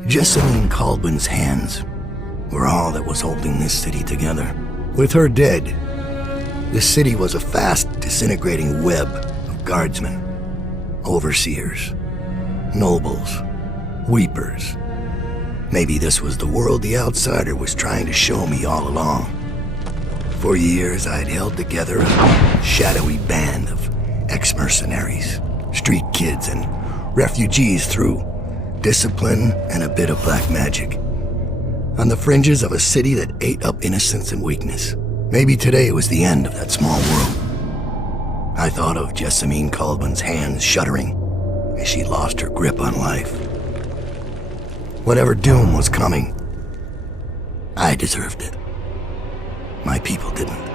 Jessamine Caldwell's hands were all that was holding this city together. With her dead, the city was a fast disintegrating web of guardsmen, overseers, nobles, weepers. Maybe this was the world the outsider was trying to show me all along. For years, I'd held together a shadowy band of ex-mercenaries, street kids, and refugees through discipline and a bit of black magic. On the fringes of a city that ate up innocence and weakness. Maybe today was the end of that small world. I thought of Jessamine Caldwell's hands shuddering as she lost her grip on life. Whatever doom was coming, I deserved it. My people didn't.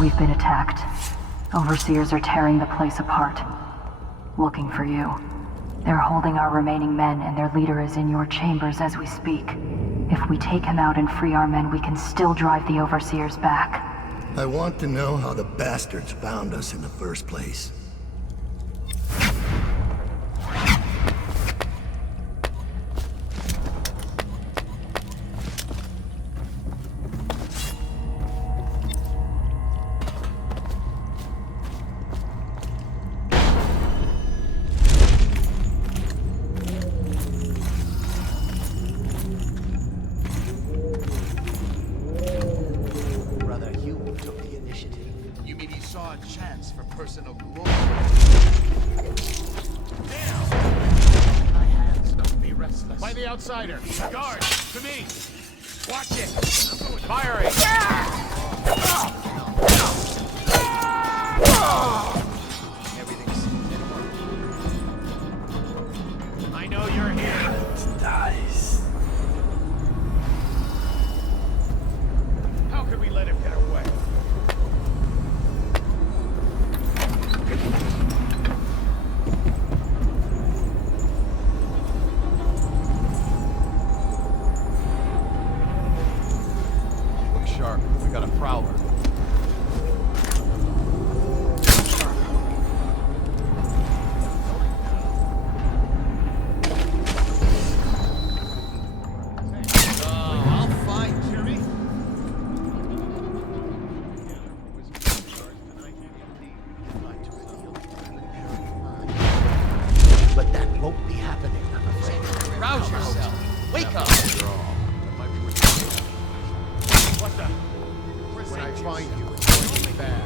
We've been attacked. Overseers are tearing the place apart. Looking for you. They're holding our remaining men, and their leader is in your chambers as we speak. If we take him out and free our men, we can still drive the Overseers back. I want to know how the bastards found us in the first place. Outsider! Guard! To me! Watch it! Firing! I know you're here! Nice. How could we let him get away? We got a prowler. Rouse yourself. Wake up. What the? When I find you, it's going to be bad.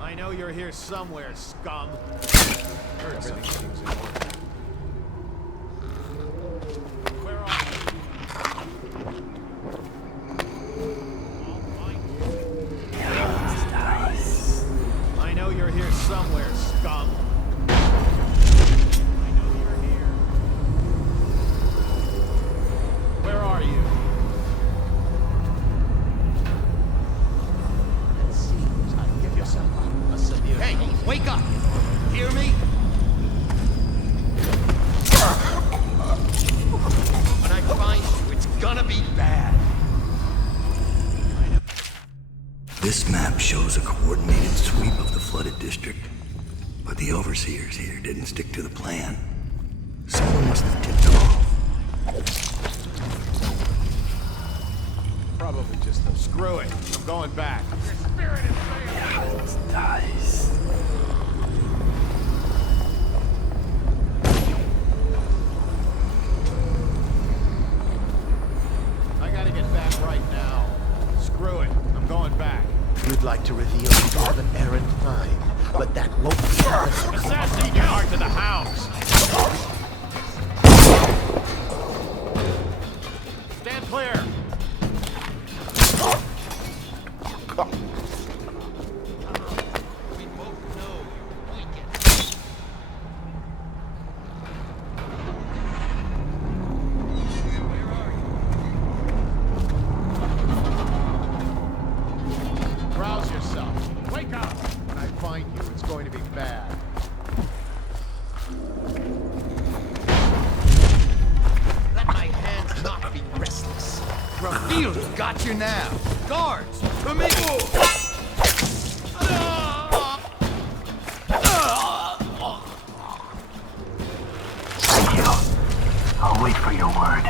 I know you're here somewhere, scum. Everything seems in order. Where are you? I know you're here somewhere, scum. I know you're here. Where are you? Let's see. Give yourself a severe. Hey, wake up! Hear me? When I find you, it's gonna be bad. This map shows a coordinated sweep of the flooded district, but the overseers here didn't stick to the plan. Someone must have tipped them off. Probably just a Screw it. I'm going back. Your spirit is failing. Nice. I gotta get back right now. Screw it. I'm going back. You'd like to reveal you have an errant mind, but that won't be happening. Assassinate your heart to the hounds. Stand clear. We both know you're weakened. Where are you? Rouse yourself. Wake up. When I find you, it's going to be bad. Let my hands not be restless. Revealed got you now. Guards, for me. Thank you. I'll wait for your word.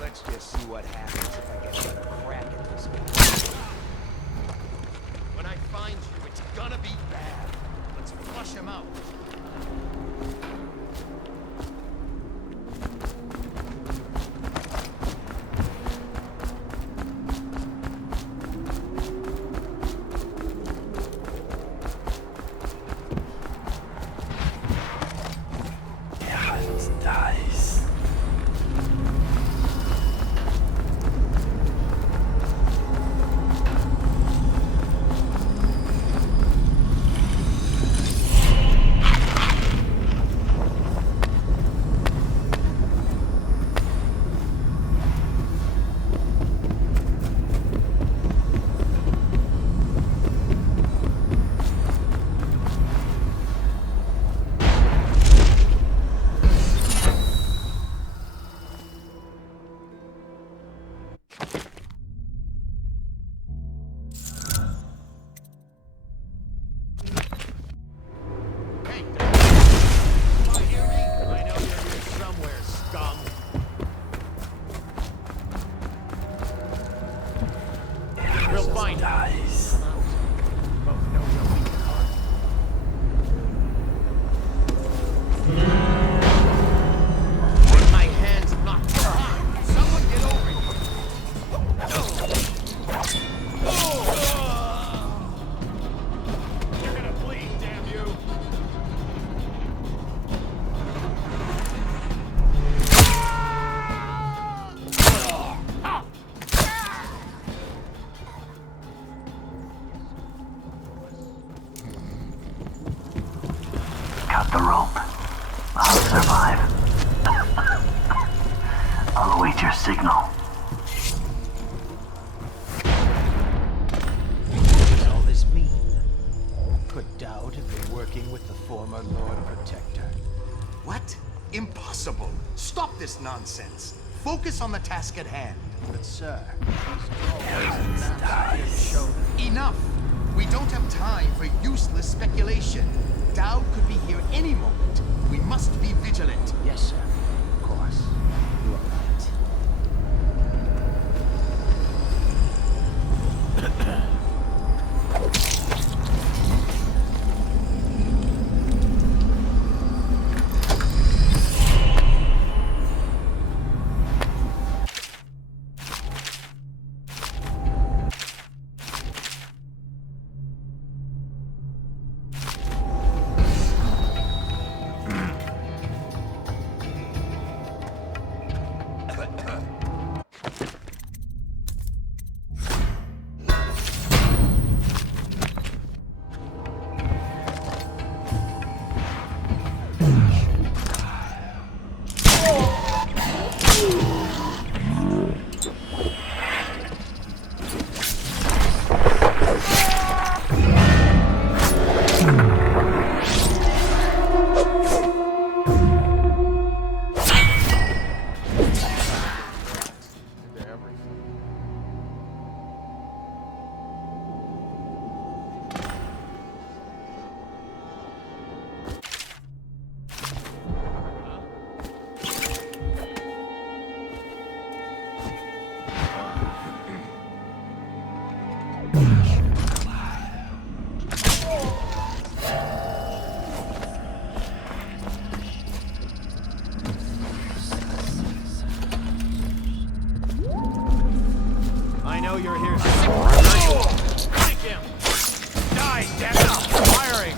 Let's just see what happens if I get another crack at this guy. When I find you, it's gonna be bad. Let's flush him out. Nice. Cut the rope. I'll survive. I'll await your signal. What does all this mean? Could Dowd have been working with the former Lord Protector? What? Impossible. Stop this nonsense. Focus on the task at hand. But sir, these always announced show. Enough! We don't have time for useless speculation. Dowd could be here any moment. We must be vigilant. Yes, sir. know you're here somewhere. Flank him! Die, damn it! Firing!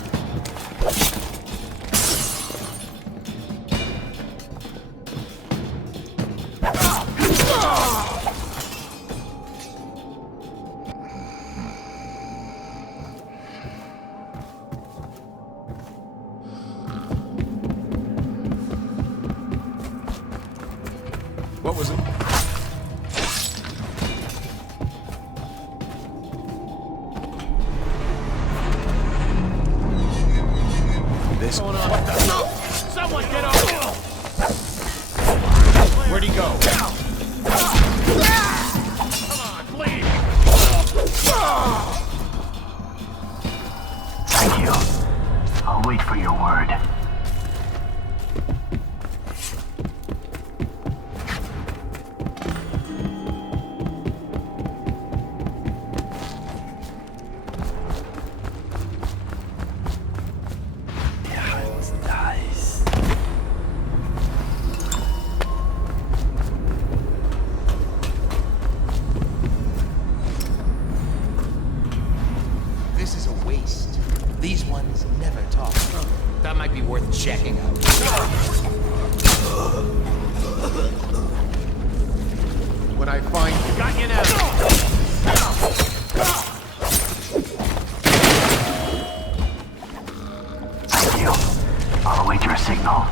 What was it? This What's going on? What the? Someone get over! Where'd he go? Come on, please! Thank you. I'll wait for your word. This is a waste. These ones never talk. That might be worth checking out. when I find you. Got you now! Thank you. I'll await your signal.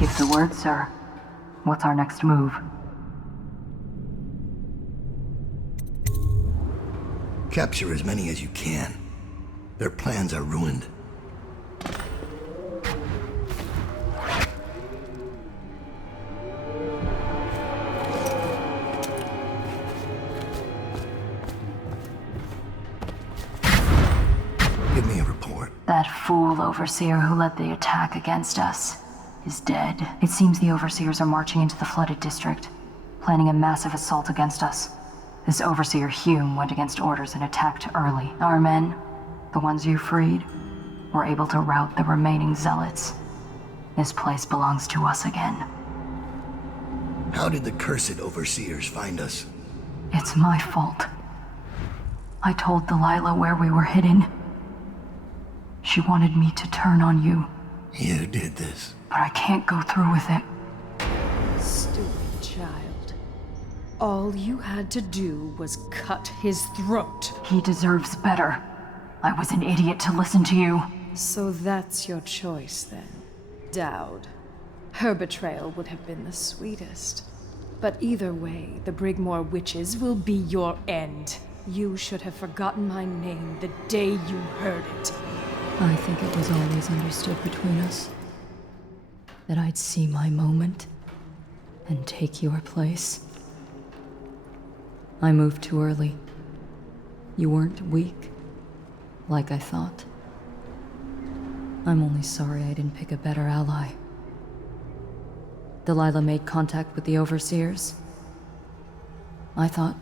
Give the word, sir. What's our next move? Capture as many as you can. Their plans are ruined. Give me a report. That fool overseer who led the attack against us is dead. It seems the overseers are marching into the flooded district, planning a massive assault against us. This overseer Hume went against orders and attacked early. Our men, the ones you freed, were able to rout the remaining zealots. This place belongs to us again. How did the cursed overseers find us? It's my fault. I told Delilah where we were hidden. She wanted me to turn on you. You did this. But I can't go through with it. Stupid child. All you had to do was cut his throat. He deserves better. I was an idiot to listen to you. So that's your choice, then. Dowd. Her betrayal would have been the sweetest. But either way, the Brigmore Witches will be your end. You should have forgotten my name the day you heard it. I think it was always understood between us that I'd see my moment and take your place. I moved too early. You weren't weak, like I thought. I'm only sorry I didn't pick a better ally. Delilah made contact with the Overseers. I thought,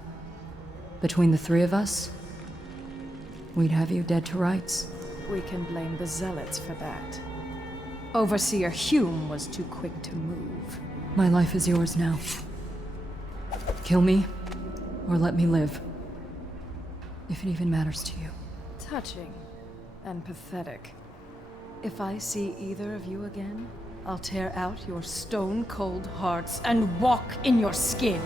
between the three of us, we'd have you dead to rights. We can blame the Zealots for that. Overseer Hume was too quick to move. My life is yours now. Kill me, or let me live. If it even matters to you. Touching and pathetic. If I see either of you again, I'll tear out your stone-cold hearts and walk in your skin.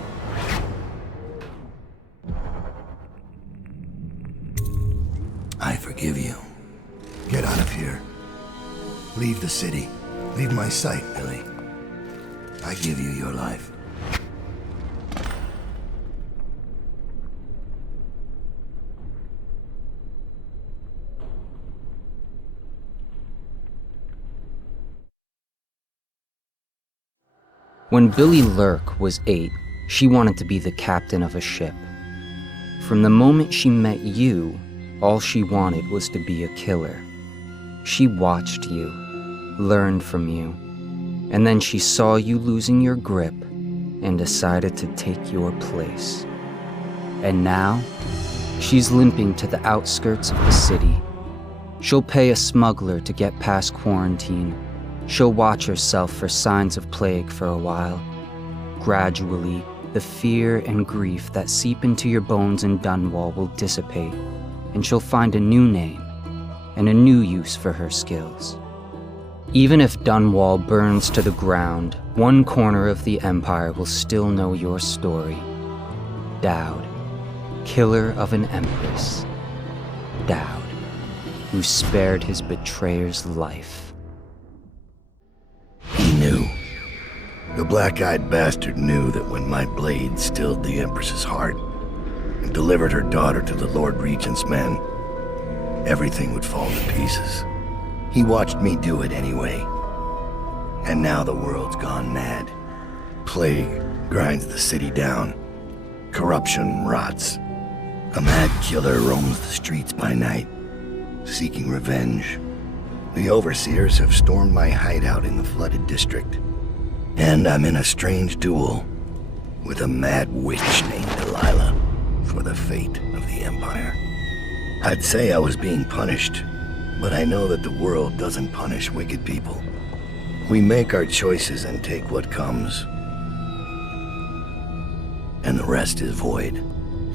I forgive you. Get out of here. Leave the city. Leave my sight, Billy. I give you your life. When Billy Lurk was 8, she wanted to be the captain of a ship. From the moment she met you, all she wanted was to be a killer. She watched you, learned from you, and then she saw you losing your grip and decided to take your place. And now, she's limping to the outskirts of the city. She'll pay a smuggler to get past quarantine. She'll watch herself for signs of plague for a while. Gradually, the fear and grief that seep into your bones in Dunwall will dissipate, and she'll find a new name and a new use for her skills. Even if Dunwall burns to the ground, one corner of the Empire will still know your story. Dowd, killer of an empress. Dowd, who spared his betrayer's life. He knew. The black-eyed bastard knew that when my blade stilled the Empress's heart and delivered her daughter to the Lord Regent's men, everything would fall to pieces. He watched me do it anyway. And now the world's gone mad. Plague grinds the city down. Corruption rots. A mad killer roams the streets by night, seeking revenge. The Overseers have stormed my hideout in the flooded district. And I'm in a strange duel with a mad witch named Delilah for the fate of the Empire. I'd say I was being punished, but I know that the world doesn't punish wicked people. We make our choices and take what comes. And the rest is void.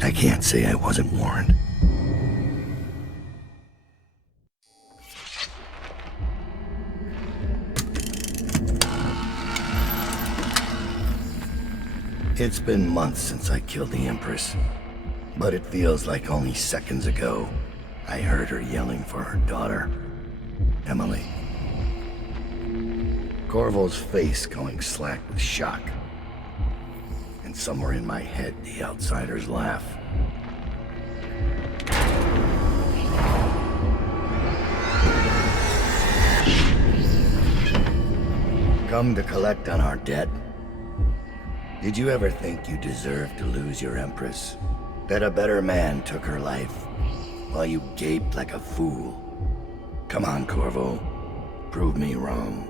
I can't say I wasn't warned. It's been months since I killed the Empress, but it feels like only seconds ago I heard her yelling for her daughter, Emily. Corvo's face going slack with shock, and somewhere in my head the outsiders laugh. Come to collect on our debt? Did you ever think you deserved to lose your Empress? That a better man took her life, while you gaped like a fool? Come on, Corvo. Prove me wrong.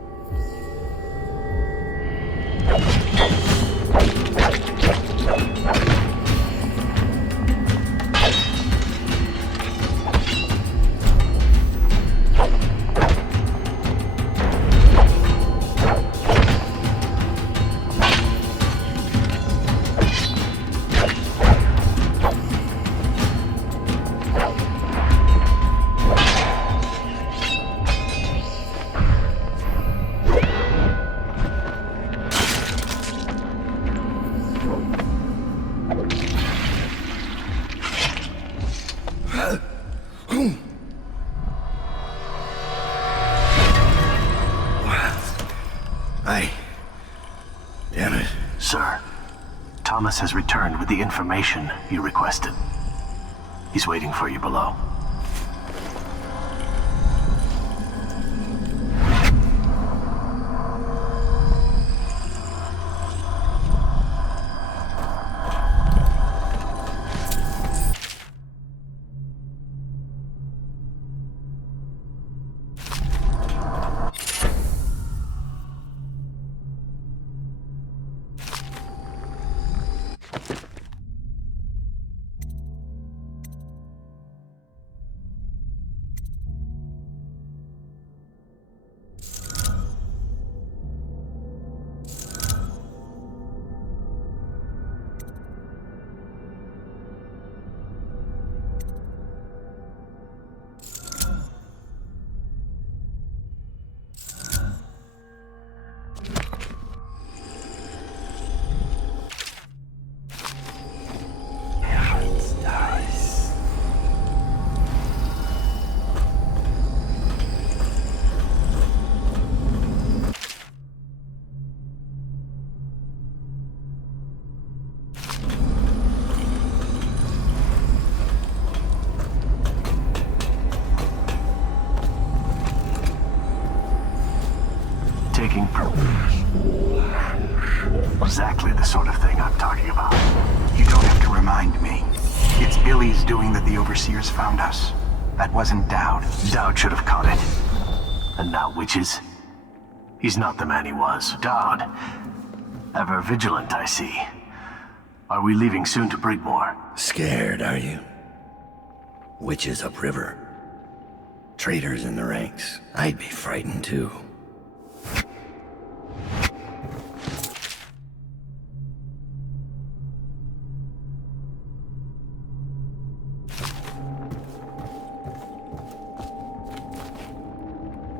Damn it. Sir, Thomas has returned with the information you requested. He's waiting for you below. taking exactly the sort of thing I'm talking about. You don't have to remind me. It's Billy's doing that the Overseers found us. That wasn't Dowd. Dowd should have caught it. And now Witches? He's not the man he was. Dowd. Ever vigilant, I see. Are we leaving soon to Brigmore? Scared, are you? Witches upriver. Traitors in the ranks. I'd be frightened too.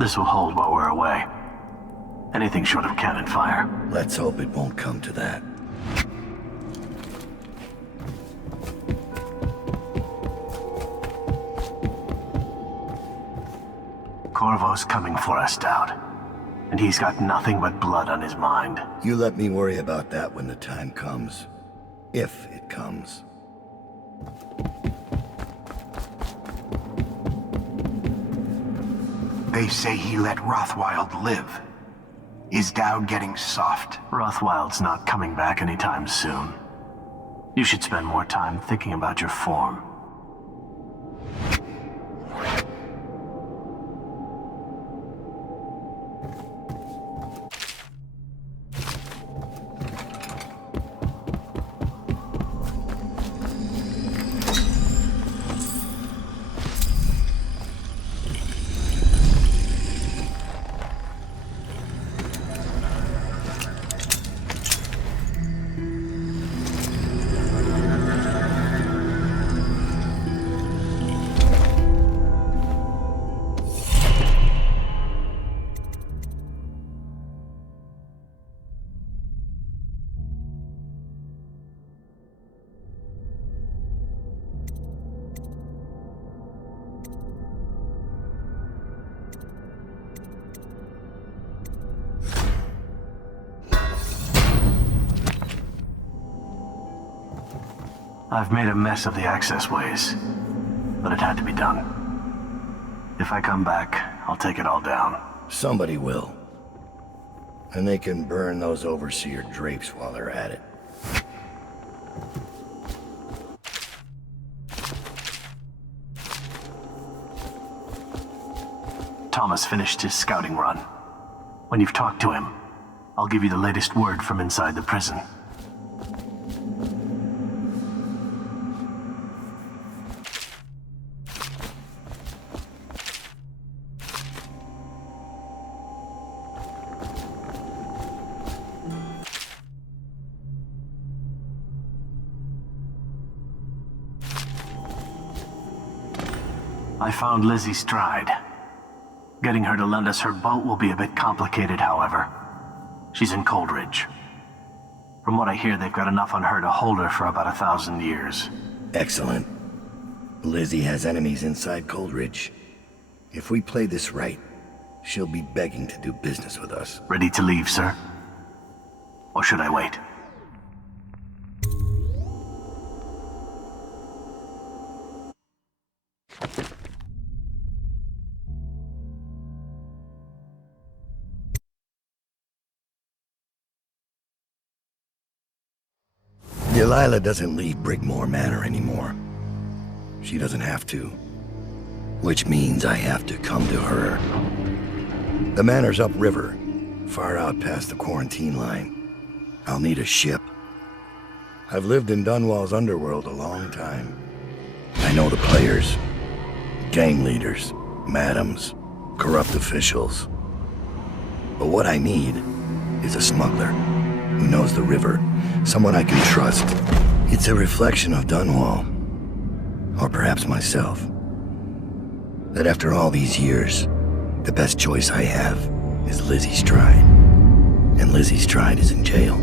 This will hold while we're away. Anything short of cannon fire. Let's hope it won't come to that. Corvo's coming for us, Dowd. And he's got nothing but blood on his mind. You let me worry about that when the time comes. If it comes. They say he let Rothwild live. Is Dowd getting soft? Rothwild's not coming back anytime soon. You should spend more time thinking about your form. I've made a mess of the access ways, but it had to be done. If I come back, I'll take it all down. Somebody will. And they can burn those Overseer drapes while they're at it. Thomas finished his scouting run. When you've talked to him, I'll give you the latest word from inside the prison. I found Lizzie Stride. Getting her to lend us her boat will be a bit complicated, however. She's in Coldridge. From what I hear, they've got enough on her to hold her for about 1,000 years. Excellent. Lizzie has enemies inside Coldridge. If we play this right, she'll be begging to do business with us. Ready to leave, sir? Or should I wait? Delilah doesn't leave Brigmore Manor anymore. She doesn't have to. Which means I have to come to her. The manor's upriver, far out past the quarantine line. I'll need a ship. I've lived in Dunwall's underworld a long time. I know the players. Gang leaders, madams, corrupt officials. But what I need is a smuggler who knows the river, someone I can trust. It's a reflection of Dunwall, or perhaps myself, that after all these years, the best choice I have is Lizzie Stride, and Lizzie Stride is in jail.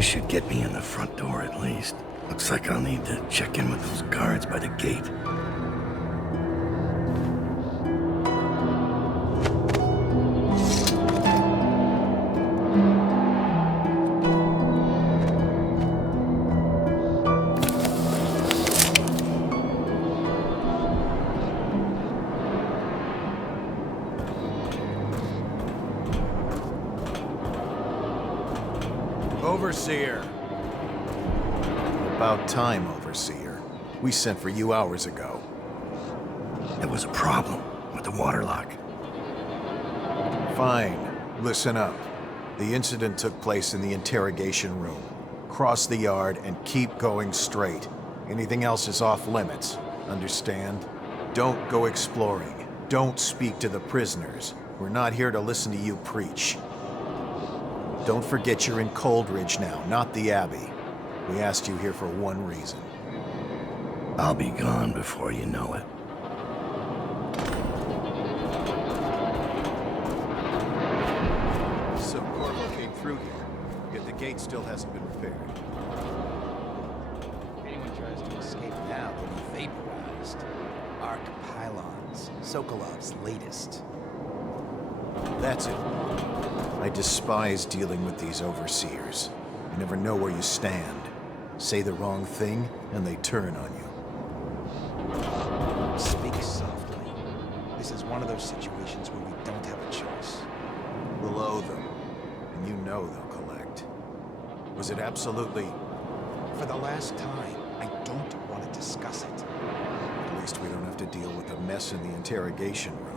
This should get me in the front door at least. Looks like I'll need to check in with those guards by the gate. Overseer. About time, Overseer. We sent for you hours ago. There was a problem with the water lock. Fine. Listen up. The incident took place in the interrogation room. Cross the yard and keep going straight. Anything else is off limits. Understand? Don't go exploring. Don't speak to the prisoners. We're not here to listen to you preach. Don't forget you're in Coldridge now, not the Abbey. We asked you here for one reason. I'll be gone before you know it. So Corvo came through here, yet the gate still hasn't been repaired. If anyone tries to escape now, they'll be vaporized. Arc pylons, Sokolov's latest. That's it. I despise dealing with these overseers. You never know where you stand. Say the wrong thing, and they turn on you. Speak softly. This is one of those situations where we don't have a choice. We'll owe them, and you know they'll collect. Was it absolutely... For the last time, I don't want to discuss it. At least we don't have to deal with the mess in the interrogation room.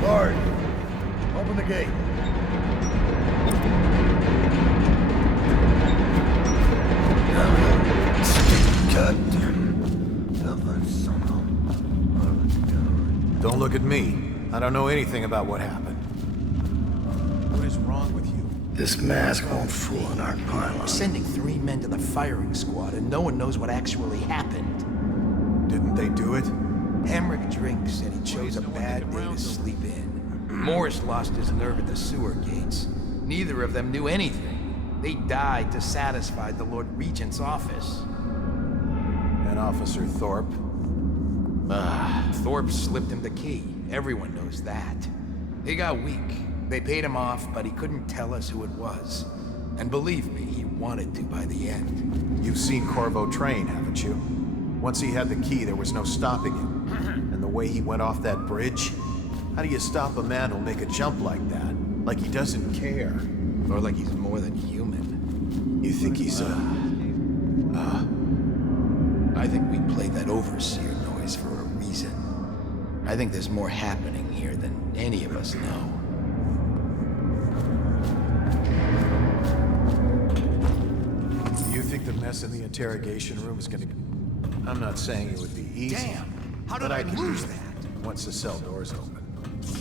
Guard, open the gate. Don't look at me. I don't know anything about what happened. What is wrong with you? This mask won't fool an arc pylon. We're sending 3 men to the firing squad, and no one knows what actually happened. Didn't they do it? Hemrick Drink said he chose a bad day to sleep in. Morris lost his nerve at the sewer gates. Neither of them knew anything. They died to satisfy the Lord Regent's office. And Officer Thorpe? Thorpe slipped him the key. Everyone knows that. He got weak. They paid him off, but he couldn't tell us who it was. And believe me, he wanted to by the end. You've seen Corvo train, haven't you? Once he had the key, there was no stopping him. And the way he went off that bridge? How do you stop a man who'll make a jump like that? Like he doesn't care. Or like he's more than human. You think he's I think we played that overseer noise for a reason. I think there's more happening here than any of us know. Do you think the mess in the interrogation room is gonna be... I'm not saying it would be easy. Damn! How did but I can lose do that? it once the cell door's open.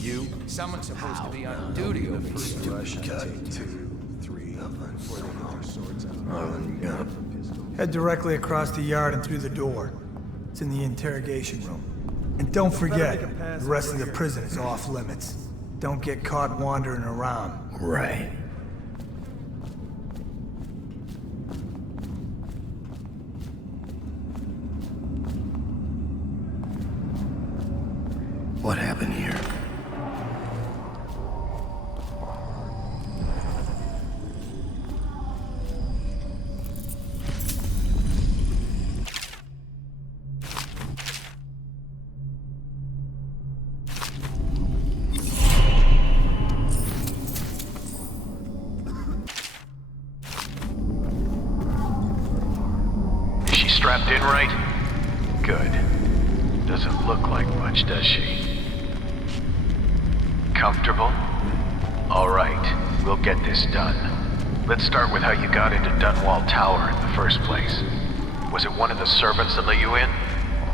You? Someone's supposed to be on duty over here. Rush and take 2, 3, before they get their swords out. Head directly across the yard and through the door. It's in the interrogation room. And don't forget, the rest of the prison is off limits. Don't get caught wandering around. Right. What happened here? Strapped in right? Good. Doesn't look like much, does she? Comfortable? All right, we'll get this done. Let's start with how you got into Dunwall Tower in the first place. Was it one of the servants that let you in?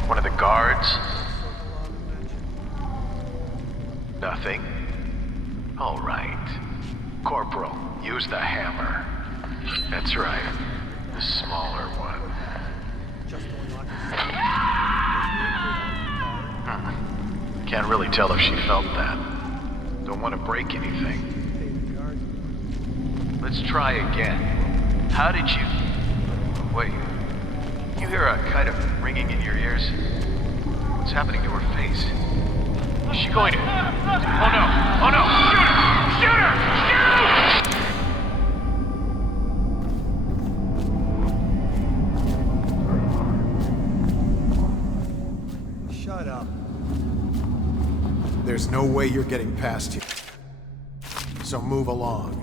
One of the guards? Nothing? All right. Corporal, use the hammer. That's right. The smaller one. Can't really tell if she felt that. Don't want to break anything. Let's try again. How did you... Wait. You hear a kind of ringing in your ears? What's happening to her face? Is she going to... Oh no! Oh no! Shoot her! Shoot her! Shut up. There's no way you're getting past here. So move along.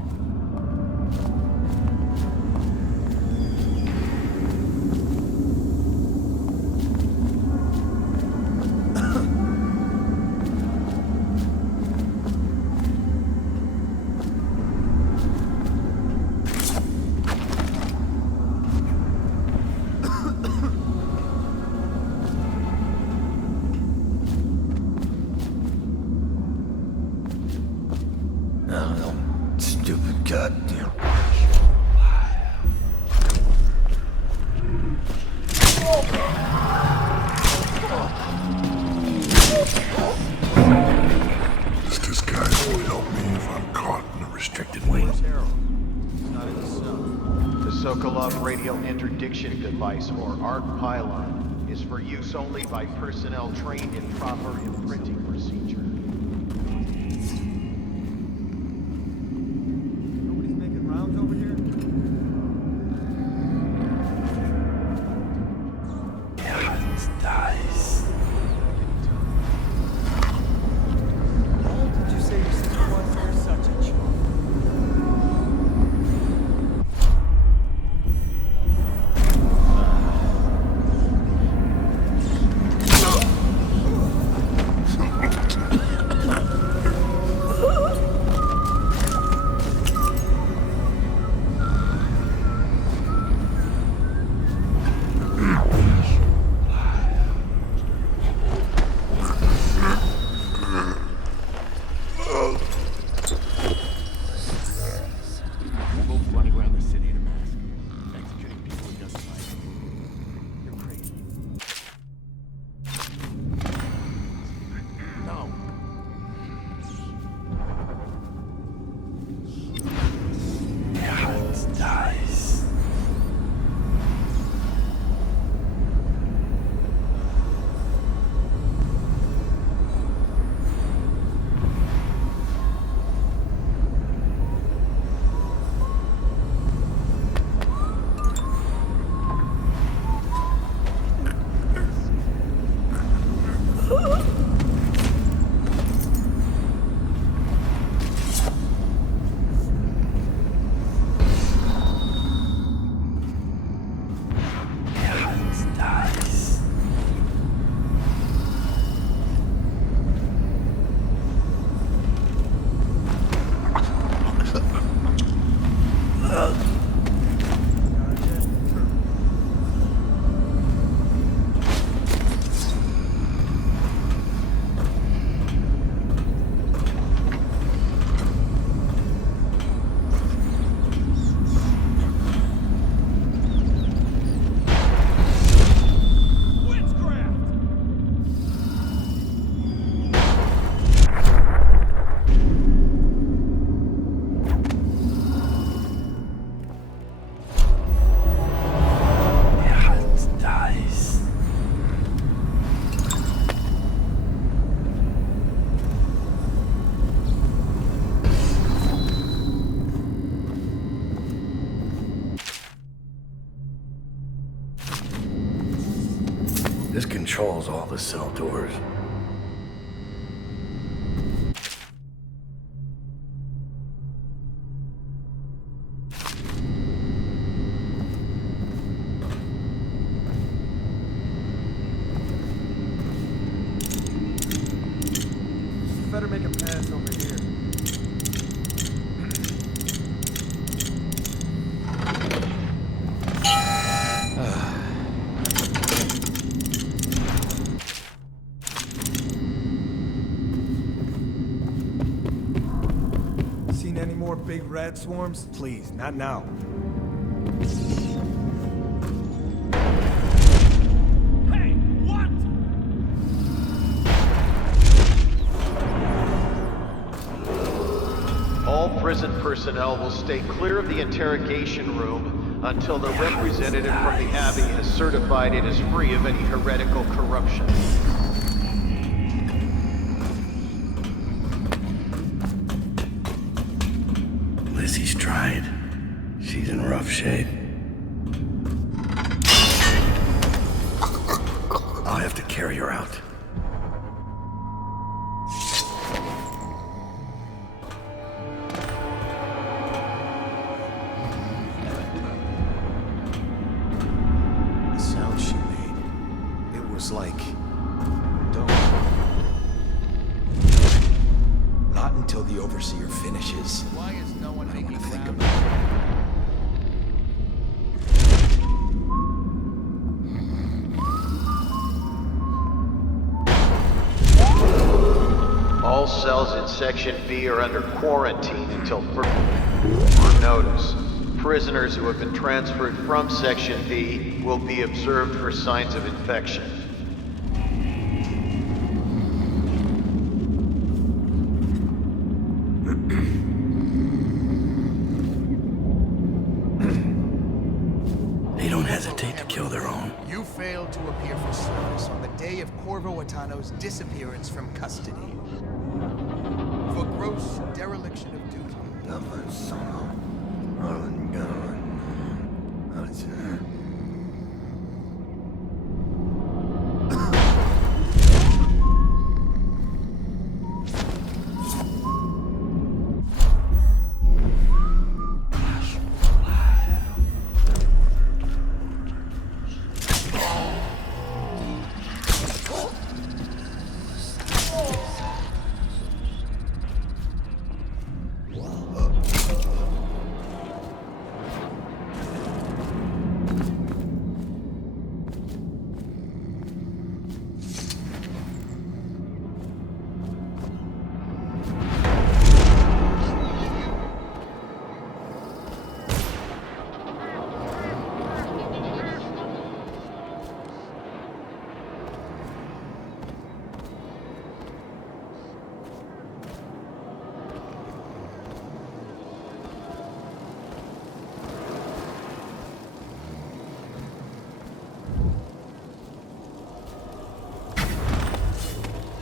Stupid goddamn. This disguise won't help me if I'm caught in a restricted wing. The Sokolov radial interdiction device, or ARC pylon, is for use only by personnel trained in proper imprinting procedure. Nobody's making rounds over here? Yeah, it's nice. Did you say your sister was there? Such a chore. This controls all the cell doors. big rat swarms? Please, not now. Hey, what? All prison personnel will stay clear of the interrogation room until the representative from the Abbey has certified it is free of any heretical corruption. Lizzie Stride. She's in rough shape. I'll have to carry her out. The sound she made, it was like... don't... Not until the Overseer finishes. Why is no one I want making to think loud? about it. All cells in Section B are under quarantine until further notice. Prisoners who have been transferred from Section B will be observed for signs of infection. They don't hesitate to kill their own. You failed to appear for service on the day of Corvo Atano's disappearance from custody. For gross dereliction of duty.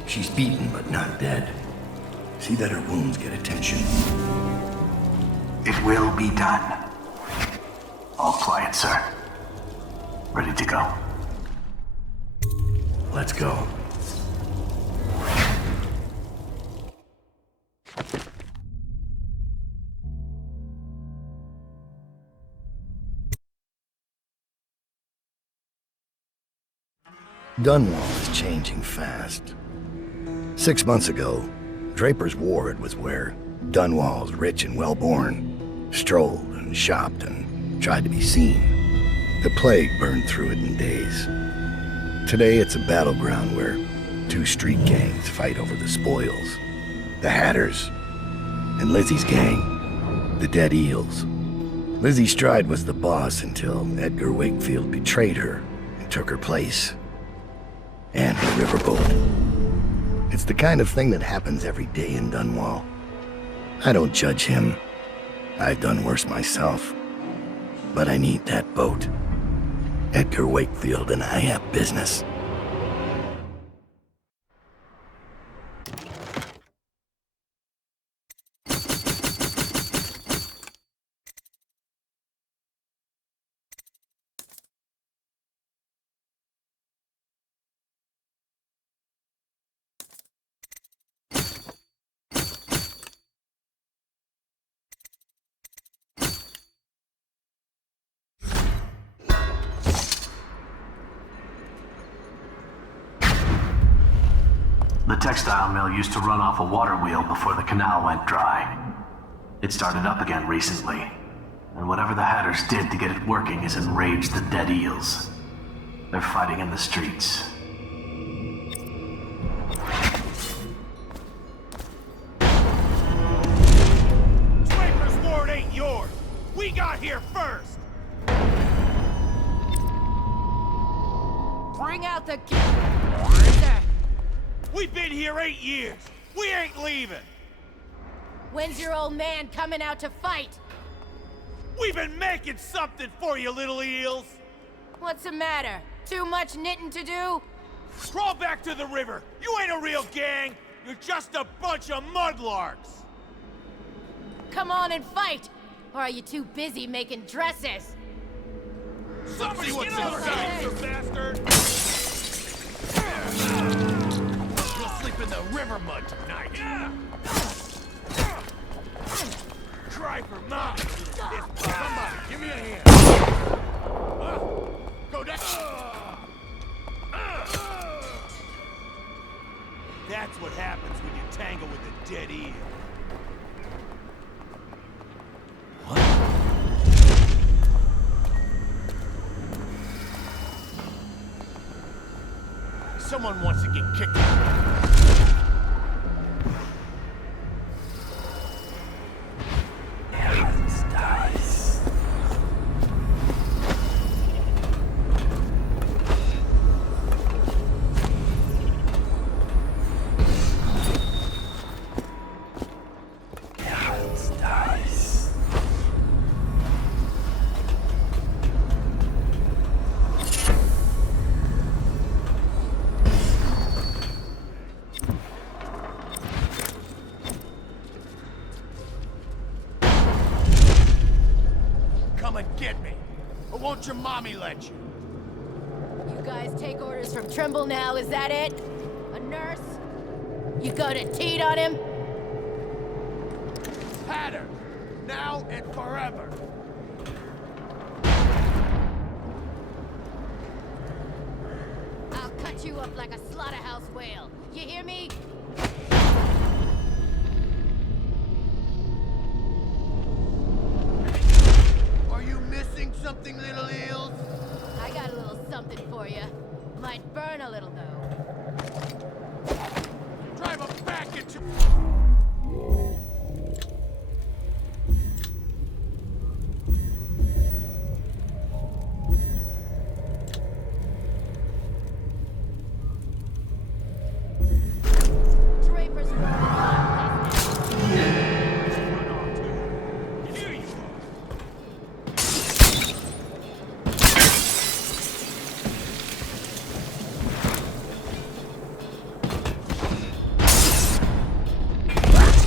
She's beaten, but not dead. See that her wounds get attention. It will be done. All quiet, sir. Ready to go. Let's go. Dunwall is changing fast. 6 months ago, Draper's Ward was where Dunwall's rich and well-born strolled and shopped and tried to be seen. The plague burned through it in days. Today it's a battleground where two street gangs fight over the spoils. The Hatters and Lizzie's gang, the Dead Eels. Lizzie Stride was the boss until Edgar Wakefield betrayed her and took her place. And the riverboat. It's the kind of thing that happens every day in Dunwall. I don't judge him. I've done worse myself. But I need that boat. Edgar Wakefield and I have business. The textile mill used to run off a water wheel before the canal went dry. It started up again recently, and whatever the Hatters did to get it working has enraged the Dead Eels. They're fighting in the streets. Draper's Bring out the... We've been here 8 years. We ain't leaving. When's your old man coming out to fight? We've been making something for you, little eels. What's the matter? Too much knitting to do? Crawl back to the river. You ain't a real gang. You're just a bunch of mudlarks. Come on and fight! Or are you too busy making dresses? Somebody get inside, you bastard! You'll sleep in the river mud tonight. Cry for mom. Somebody, give me a hand. Go down. That's what happens when you tangle with a dead eel. Someone wants to get kicked out. Come and get me. Or won't your mommy let you? You guys take orders from Trimble now, is that it? A nurse? You gonna teat on him? Had her. Now and forever. I'll cut you up like a slaughterhouse whale. You hear me? Are you missing something, little eels? I got a little something for you. Might burn a little, though. Drive him back into... Draper's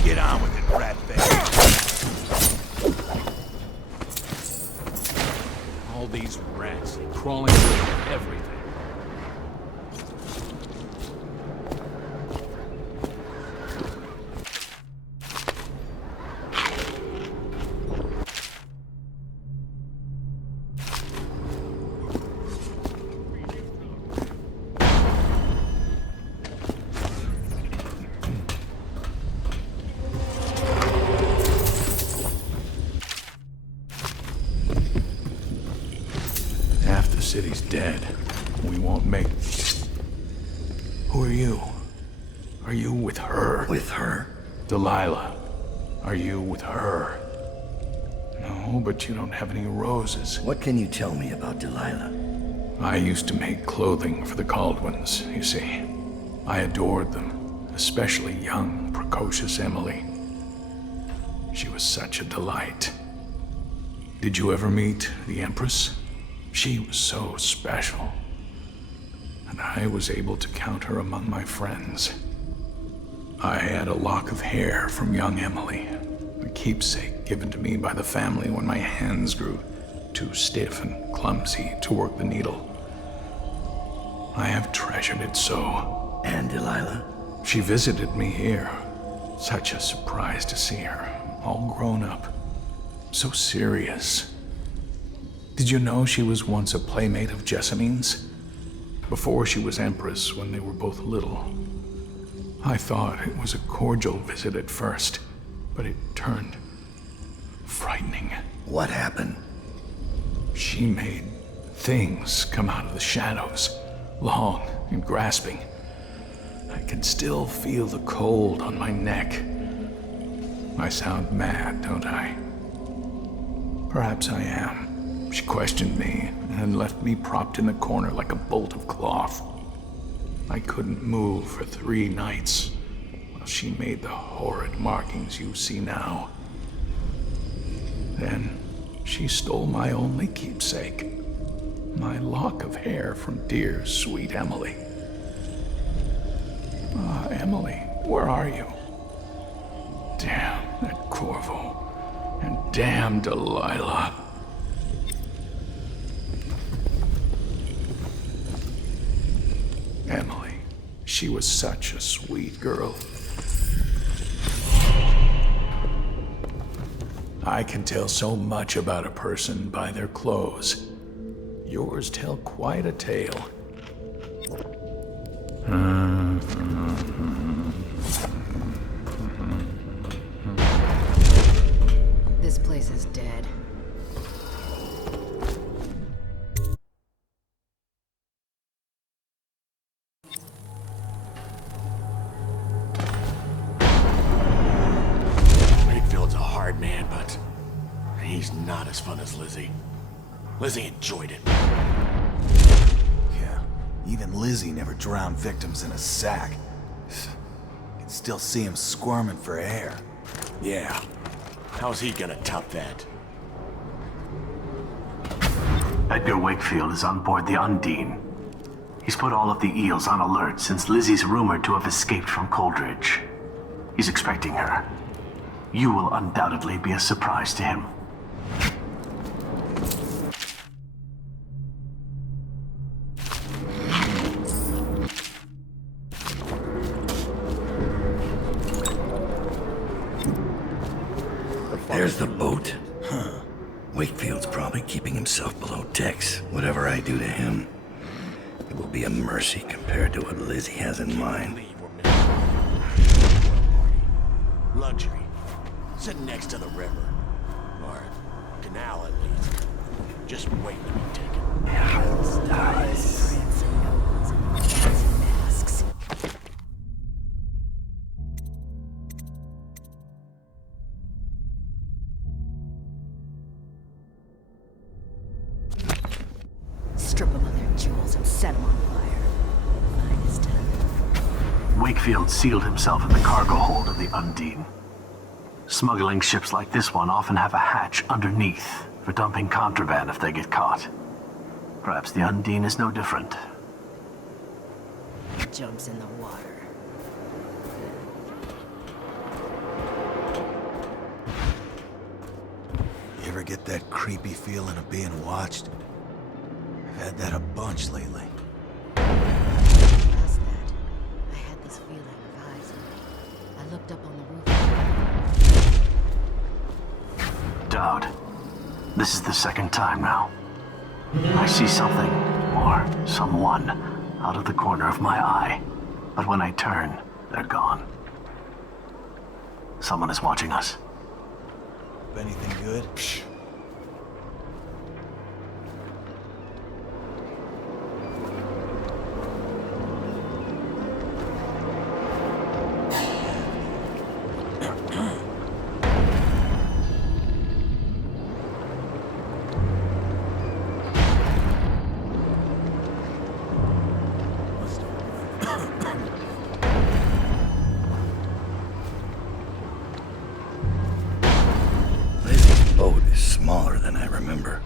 Get on with it, rat bag. All these rats crawling through everything. Half the city's dead. We won't make... Who are you? Are you with her? With her? Delilah. Are you with her? No, but you don't have any roses. What can you tell me about Delilah? I used to make clothing for the Caldwins, you see. I adored them, especially young, precocious Emily. She was such a delight. Did you ever meet the Empress? She was so special. And I was able to count her among my friends. I had a lock of hair from young Emily, a keepsake given to me by the family when my hands grew too stiff and clumsy to work the needle. I have treasured it so. And Delilah? She visited me here. Such a surprise to see her, all grown up. So serious. Did you know she was once a playmate of Jessamine's? Before she was Empress, when they were both little. I thought it was a cordial visit at first, but it turned frightening. What happened? She made things come out of the shadows, long and grasping. I can still feel the cold on my neck. I sound mad, don't I? Perhaps I am. She questioned me and left me propped in the corner like a bolt of cloth. I couldn't move for 3 nights while she made the horrid markings you see now. Then she stole my only keepsake, my lock of hair from dear, sweet Emily. Ah, Emily, where are you? Damn that Corvo, and damn Delilah. Emily, she was such a sweet girl. I can tell so much about a person by their clothes. Yours tell quite a tale. This place is dead. Wakefield's a hard man, but he's not as fun as Lizzie. Lizzie enjoyed it. Yeah, even Lizzie never drowned victims in a sack. You can still see him squirming for air. Yeah. How's he gonna top that? Edgar Wakefield is on board the Undine. He's put all of the eels on alert since Lizzie's rumored to have escaped from Coldridge. He's expecting her. You will undoubtedly be a surprise to him. There's the boat. Huh. Wakefield's probably keeping himself below decks. Whatever I do to him, it will be a mercy compared to what Lizzie has in mind. Luxury. Sitting next to the river. Or canal, at least. Just waiting to be taken. Strip them of their jewels and set them on fire. Finest time. Wakefield sealed himself in the cargo hold of the Undine. Smuggling ships like this one often have a hatch underneath for dumping contraband if they get caught. Perhaps the Undine is no different. Jumps in the water. You ever get that creepy feeling of being watched? I've had that a bunch lately. Last night, I had this feeling of eyes on me. I looked up on the roof. Dowd, this is the second time now. I see something, or someone, out of the corner of my eye. But when I turn, they're gone. Someone is watching us. Anything good? Psh. Boat is smaller than I remember.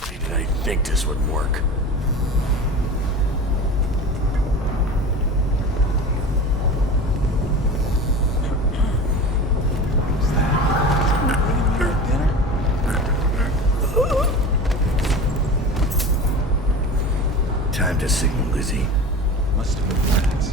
Why did I think this would work? Time to signal Lizzie. Must have been rats.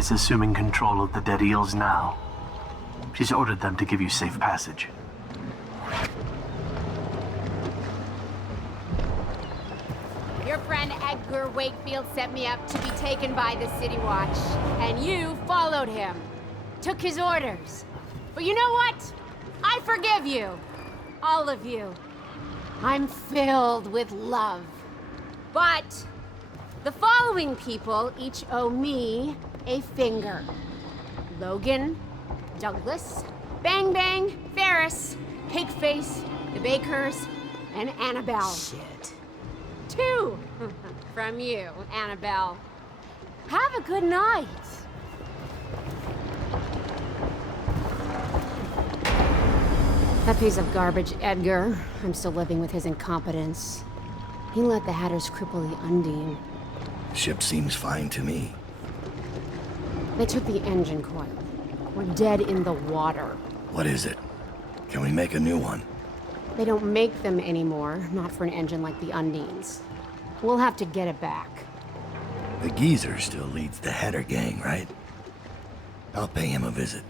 is assuming control of the Dead Eels now. She's ordered them to give you safe passage. Your friend Edgar Wakefield set me up to be taken by the City Watch, and you followed him. Took his orders. But you know what? I forgive you. All of you. I'm filled with love. But the following people each owe me a finger. Logan, Douglas, Bang Bang, Ferris, Pigface, the Bakers, and Annabelle. Shit. 2 from you, Annabelle. Have a good night. That piece of garbage, Edgar. I'm still living with his incompetence. He let the Hatters cripple the Undine. Ship seems fine to me. They took the engine coil. We're dead in the water. What is it? Can we make a new one? They don't make them anymore, not for an engine like the Undine's. We'll have to get it back. The geezer still leads the Hatter gang, right? I'll pay him a visit.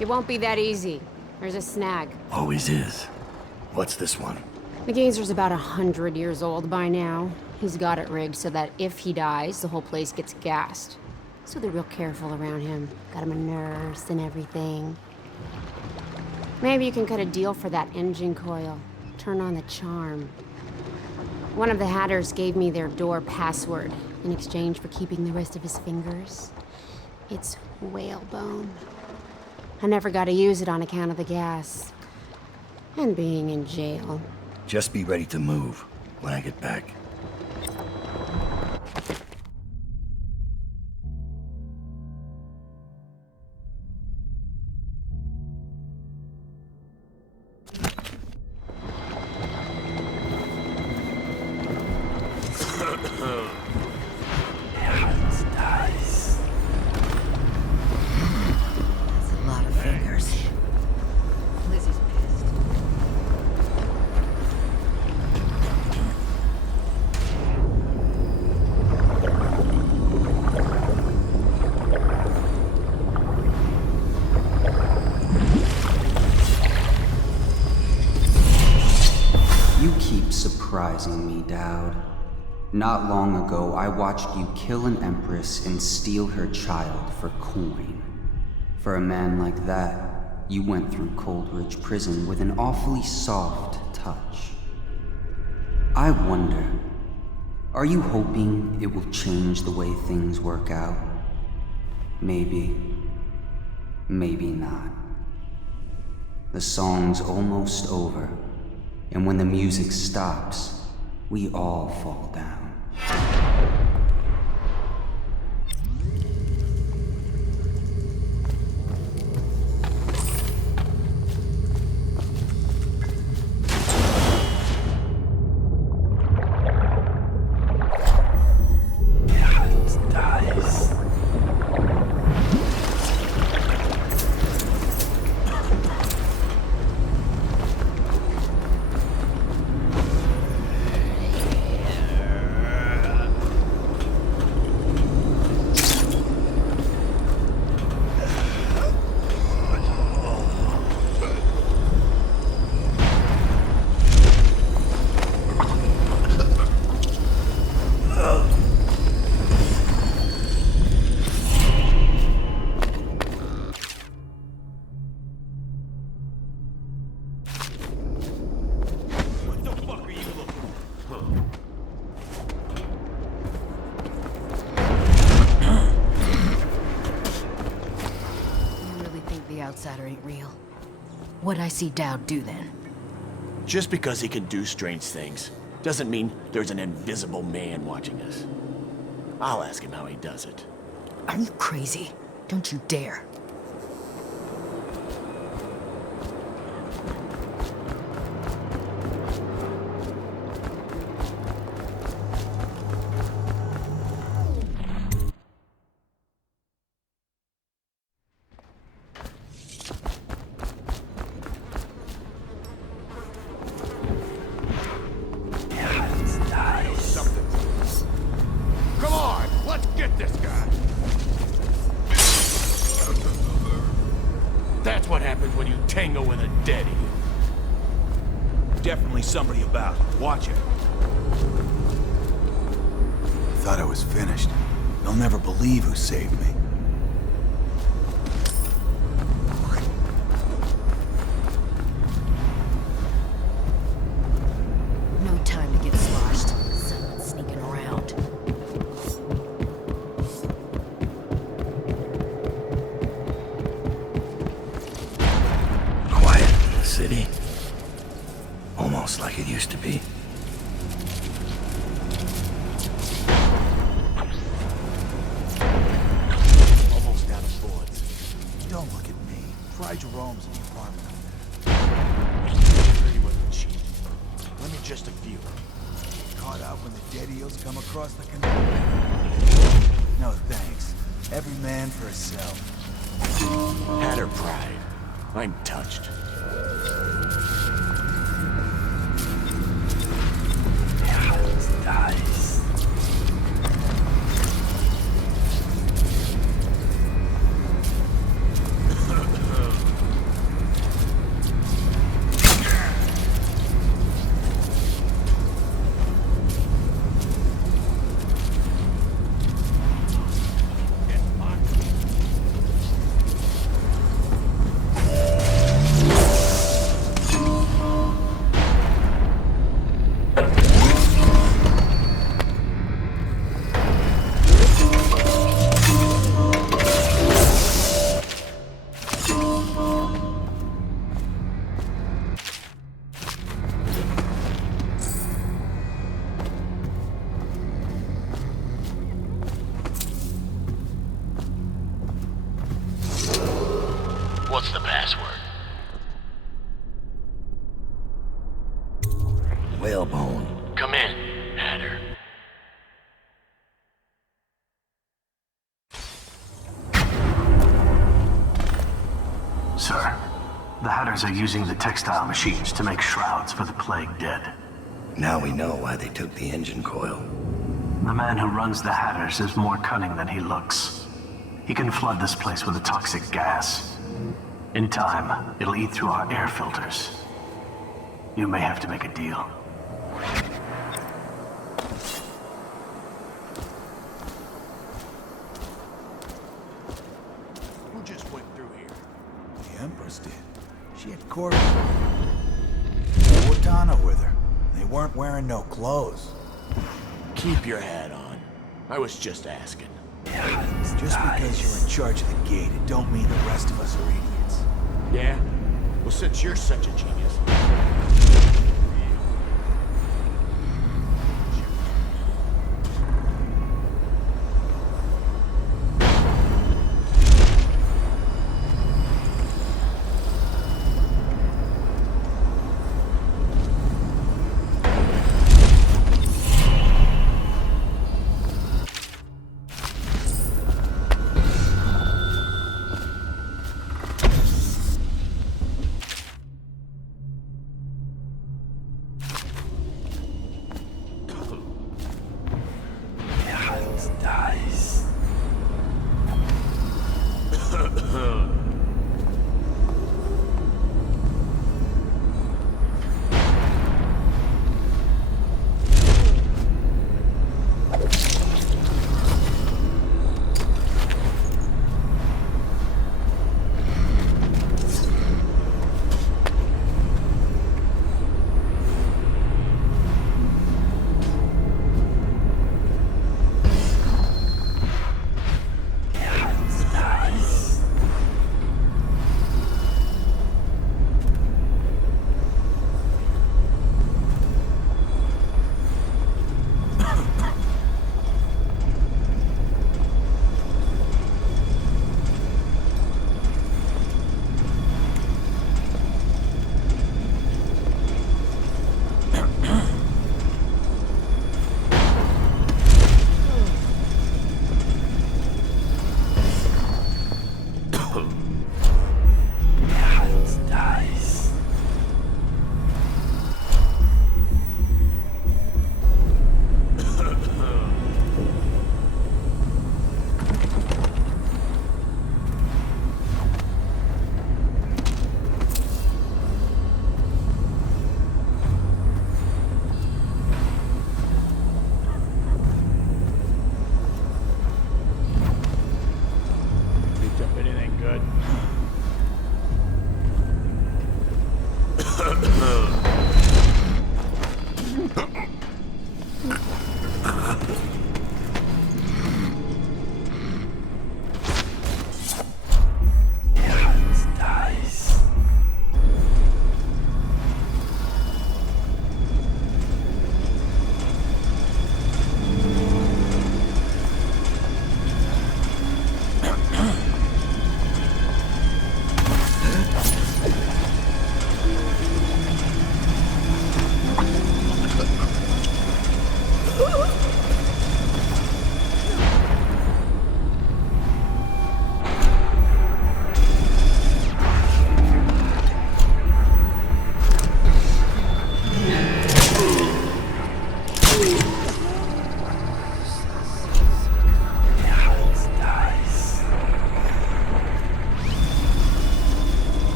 It won't be that easy. There's a snag. Always is. What's this one? The geezer's about 100 years old by now. He's got it rigged so that if he dies, the whole place gets gassed. So they're real careful around him. Got him a nurse and everything. Maybe you can cut a deal for that engine coil. Turn on the charm. One of the Hatters gave me their door password in exchange for keeping the rest of his fingers. It's whalebone. I never got to use it on account of the gas. And being in jail. Just be ready to move when I get back. Surprising me, Dowd. Not long ago, I watched you kill an empress and steal her child for coin. For a man like that, you went through Coldridge Prison with an awfully soft touch. I wonder, are you hoping it will change the way things work out? Maybe. Maybe not. The song's almost over. And when the music stops, we all fall down. Outsider ain't real. What'd I see Dowd do then? Just because he can do strange things doesn't mean there's an invisible man watching us. I'll ask him how he does it. Are you crazy? Don't you dare. Come on, let's get this guy! definitely somebody about. Watch it. I thought I was finished. They'll never believe who saved me. No time to get sloshed. Someone's sneaking around. Quiet in the city. Almost like it used to be. Almost out of bullets. Don't look at me. Try Jerome's in the apartment up there. Sure he wasn't cheap. Let me just a few. Caught out when the dead eels come across the canal. No thanks. Every man for himself. Hatter pride. I'm touched. Dies. What's the password? Whalebone. Come in, Hatter. Sir, the Hatters are using the textile machines to make shrouds for the plague dead. Now we know why they took the engine coil. The man who runs the Hatters is more cunning than he looks. He can flood this place with a toxic gas. In time, it'll eat through our air filters. You may have to make a deal. Who just went through here? The Empress did. She had Corbin. Cortana with her. They weren't wearing no clothes. Keep your hat on. I was just asking. Just because you're in charge of the gate, it don't mean the rest of us are idiots. Yeah? Well, since you're such a genius. Dies.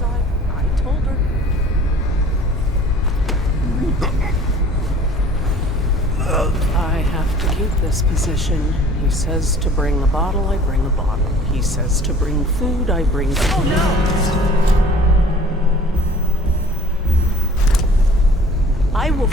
outside. I told her. I have to keep this position. He says to bring a bottle, I bring a bottle. He says to bring food, I bring food. Oh no! I will...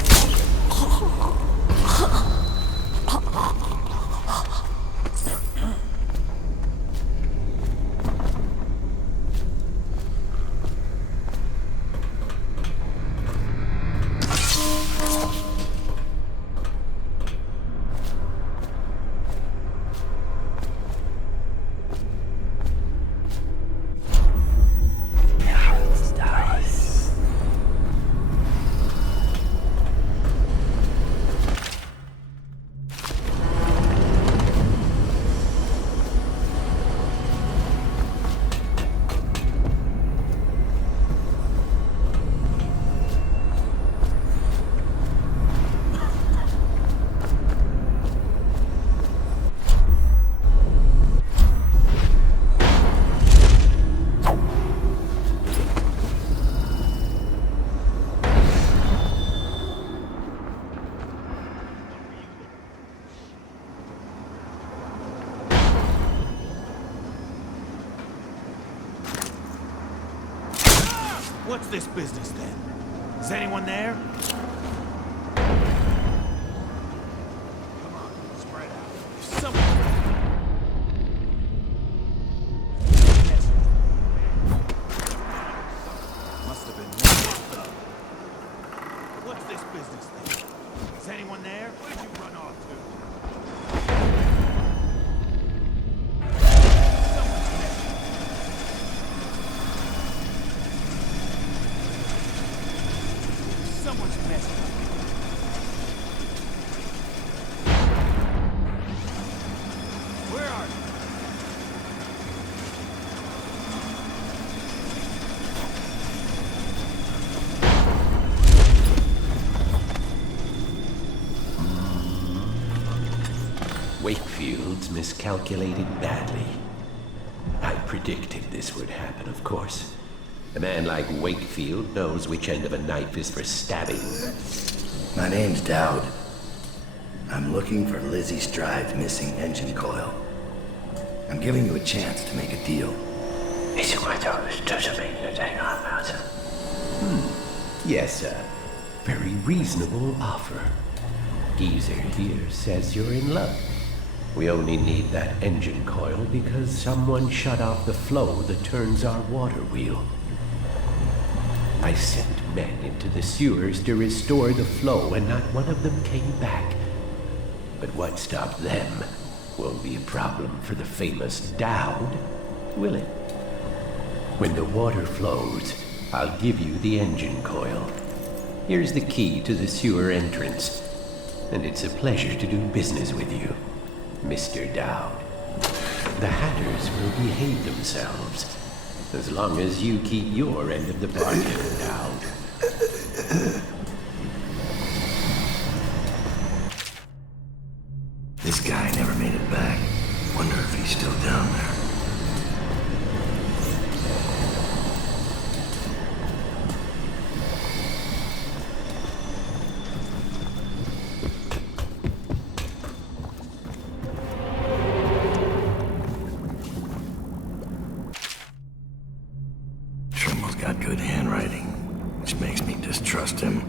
What's this business then? Is anyone there? Come on, spread out. If someone... Must have been messed up. What's this business then? Is anyone there? Where'd you run off to? Someone's messed up. Where are you? Wakefield's miscalculated badly. I predicted this would happen, of course. A man like Wakefield knows which end of a knife is for stabbing. My name's Dowd. I'm looking for Lizzie Stride's missing engine coil. I'm giving you a chance to make a deal. Yes, sir. Very reasonable offer. Geezer here says you're in luck. We only need that engine coil because someone shut off the flow that turns our water wheel. I sent men into the sewers to restore the flow, and not one of them came back. But what stopped them won't be a problem for the famous Dowd, will it? When the water flows, I'll give you the engine coil. Here's the key to the sewer entrance, and it's a pleasure to do business with you, Mr. Dowd. The Hatters will behave themselves, as long as you keep your end of the bargain, Dowd. This guy never made it back. Wonder if he's still down there. Trimmel's got good handwriting, which makes me distrust him.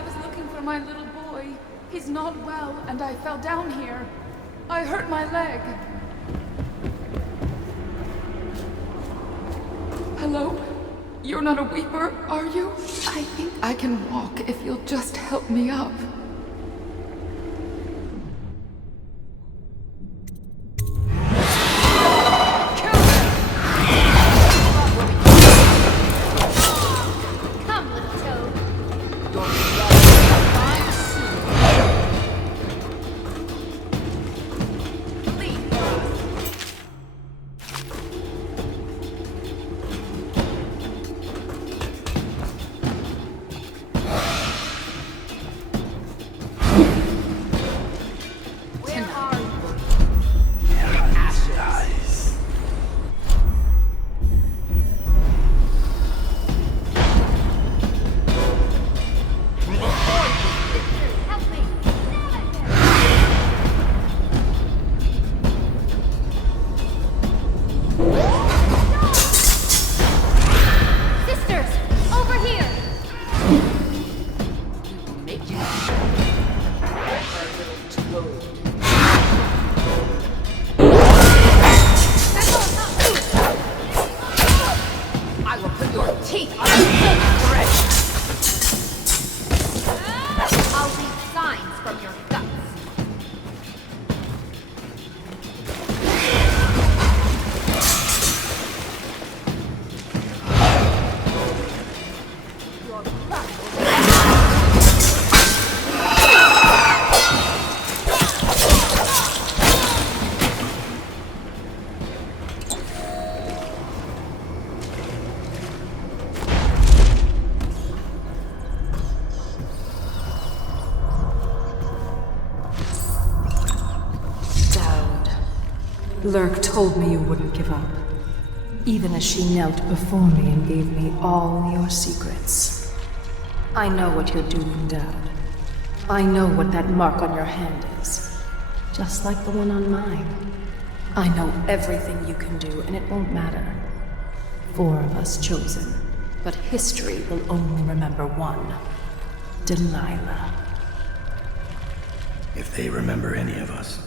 I was looking for my little boy. He's not well, and I fell down here. I hurt my leg. Hello? You're not a weeper, are you? I think I can walk if you'll just help me up. Lurk told me you wouldn't give up, even as she knelt before me and gave me all your secrets. I know what you're doing, Dad. I know what that mark on your hand is, just like the one on mine. I know everything you can do, and it won't matter. 4 of us chosen, but history will only remember one. Delilah. If they remember any of us.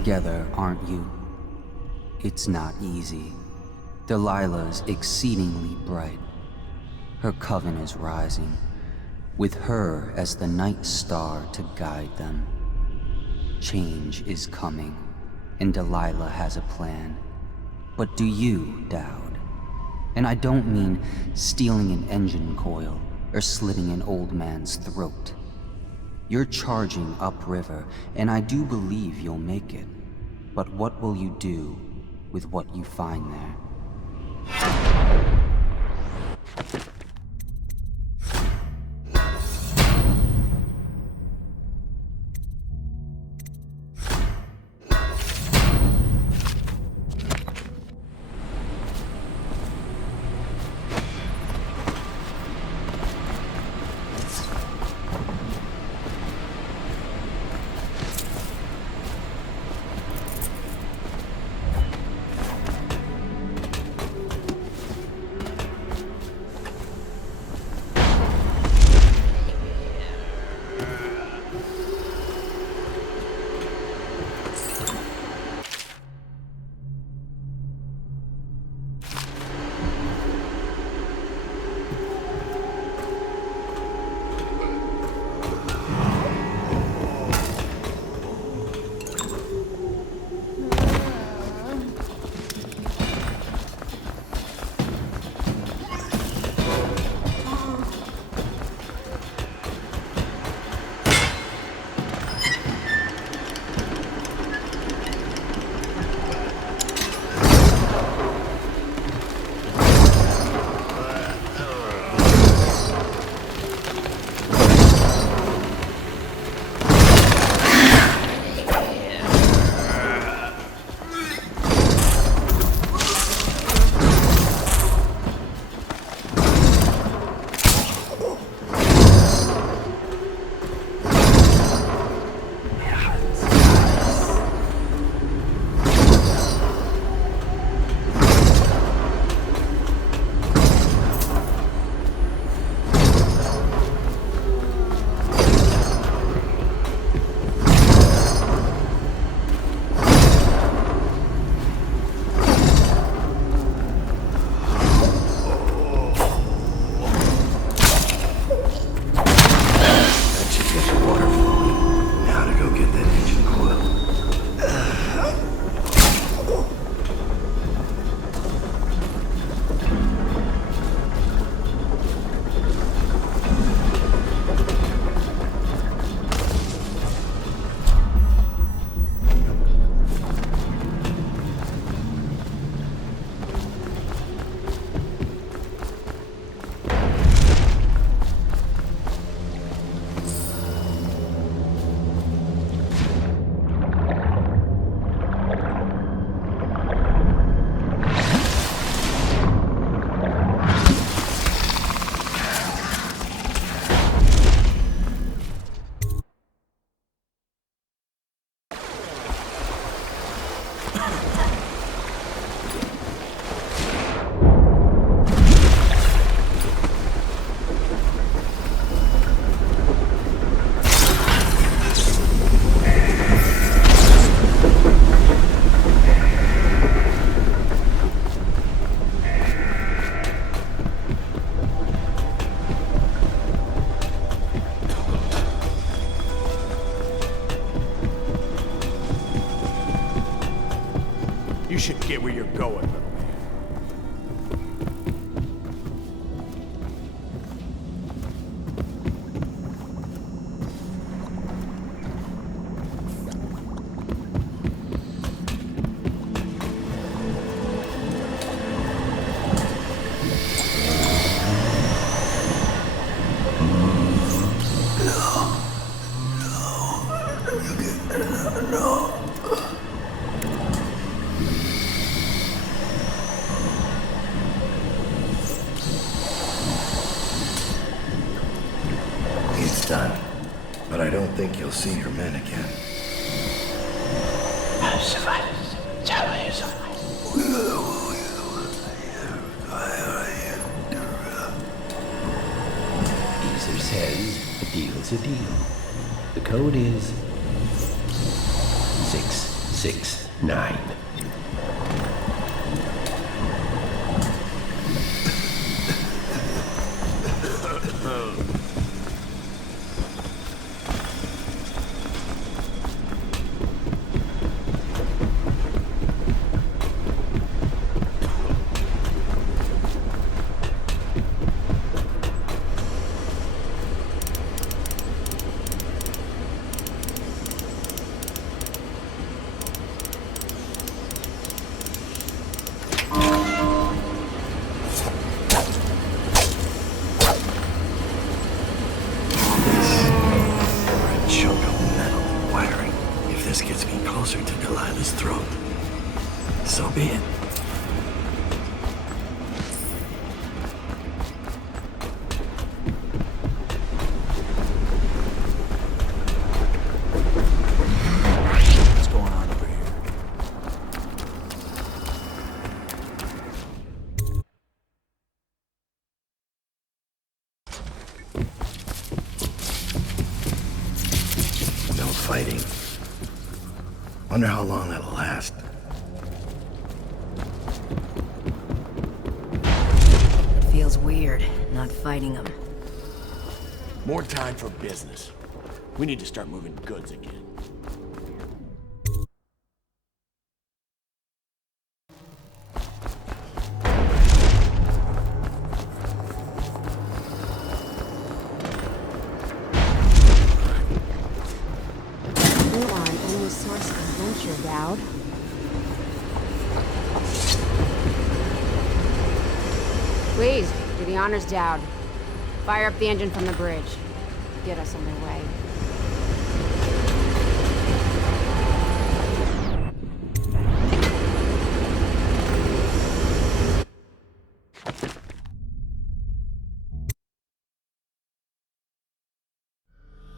together, aren't you? It's not easy. Delilah's exceedingly bright. Her coven is rising, with her as the night star to guide them. Change is coming, and Delilah has a plan. But do you, Dowd? And I don't mean stealing an engine coil or slitting an old man's throat. You're charging upriver, and I do believe you'll make it. But what will you do with what you find there? should get where you're going, little man. You'll see your men again. Geezer says a deal's a deal. The code is 6 469. Fighting. Wonder how long that'll last. Feels weird, not fighting them. More time for business. We need to start moving goods again. Please, do the honors, Dowd. Fire up the engine from the bridge. Get us on our way.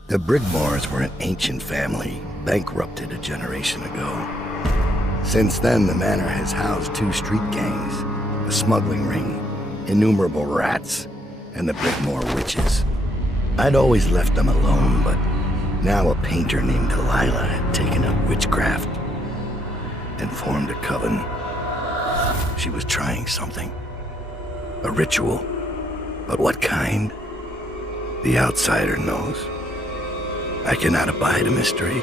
The Brigmores were an ancient family, bankrupted a generation ago. Since then, the manor has housed 2 street gangs, a smuggling ring, innumerable rats, and the Brigmore Witches. I'd always left them alone, but now a painter named Delilah had taken up witchcraft and formed a coven. She was trying something. A ritual. But what kind? The outsider knows. I cannot abide a mystery.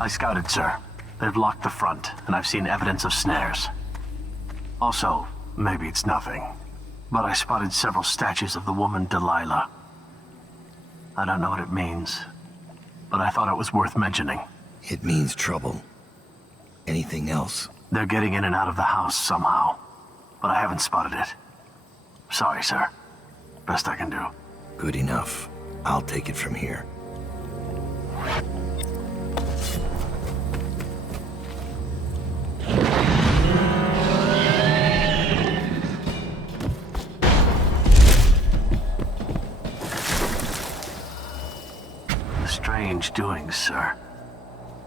I scouted, sir. They've locked the front, and I've seen evidence of snares. Also, maybe it's nothing, but I spotted several statues of the woman Delilah. I don't know what it means, but I thought it was worth mentioning. It means trouble. Anything else? They're getting in and out of the house somehow, but I haven't spotted it. Sorry, sir. Best I can do. Good enough. I'll take it from here. Strange doings, sir.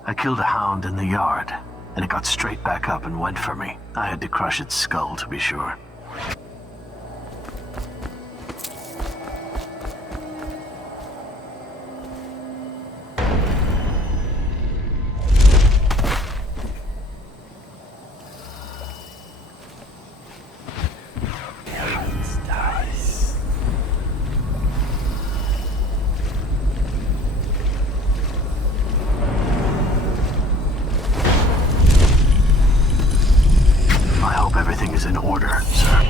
I killed a hound in the yard, and it got straight back up and went for me. I had to crush its skull, to be sure. Everything is in order, sir.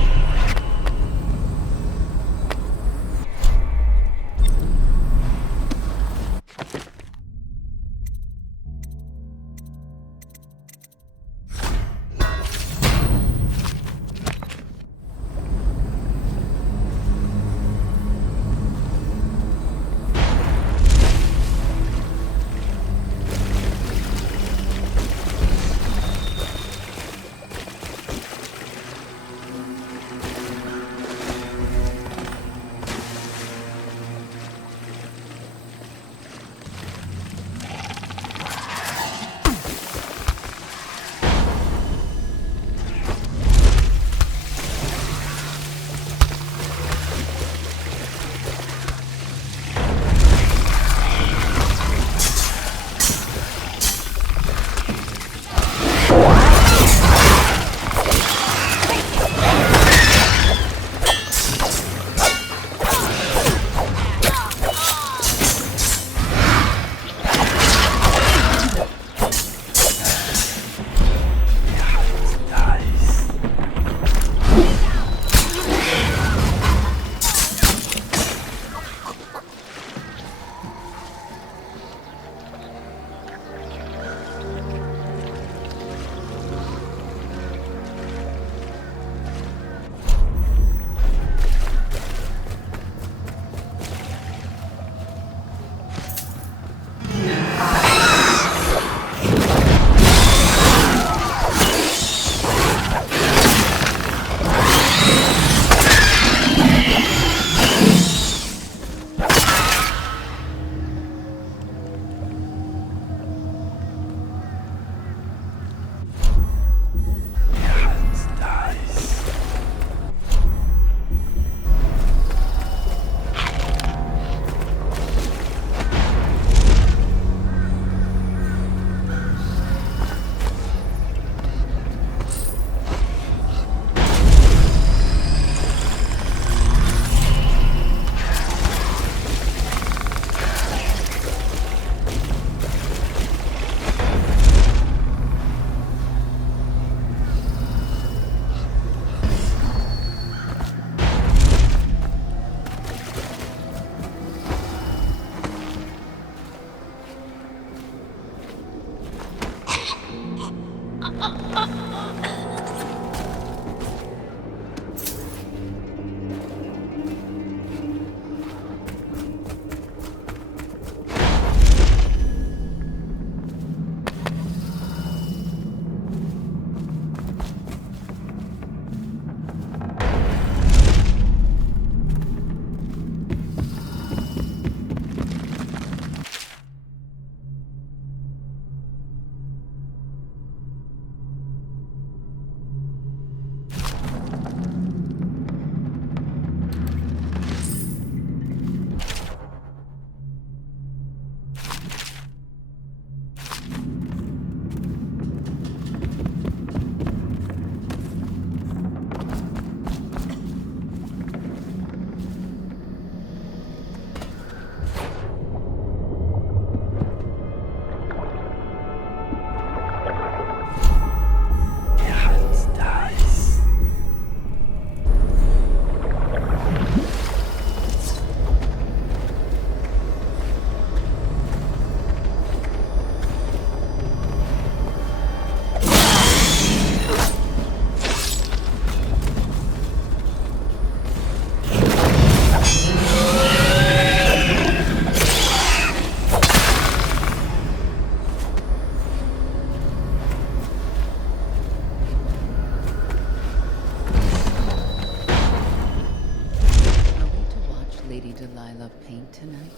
Delilah paint tonight?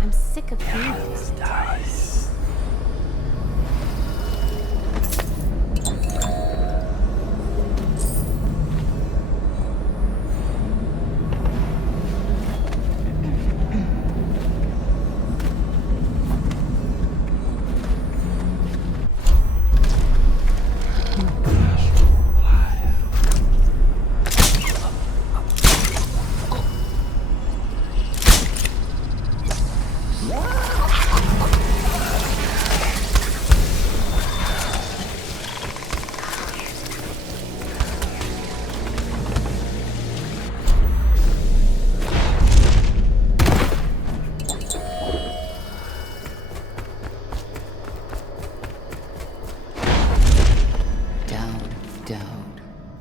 I'm sick of heroes. Dice.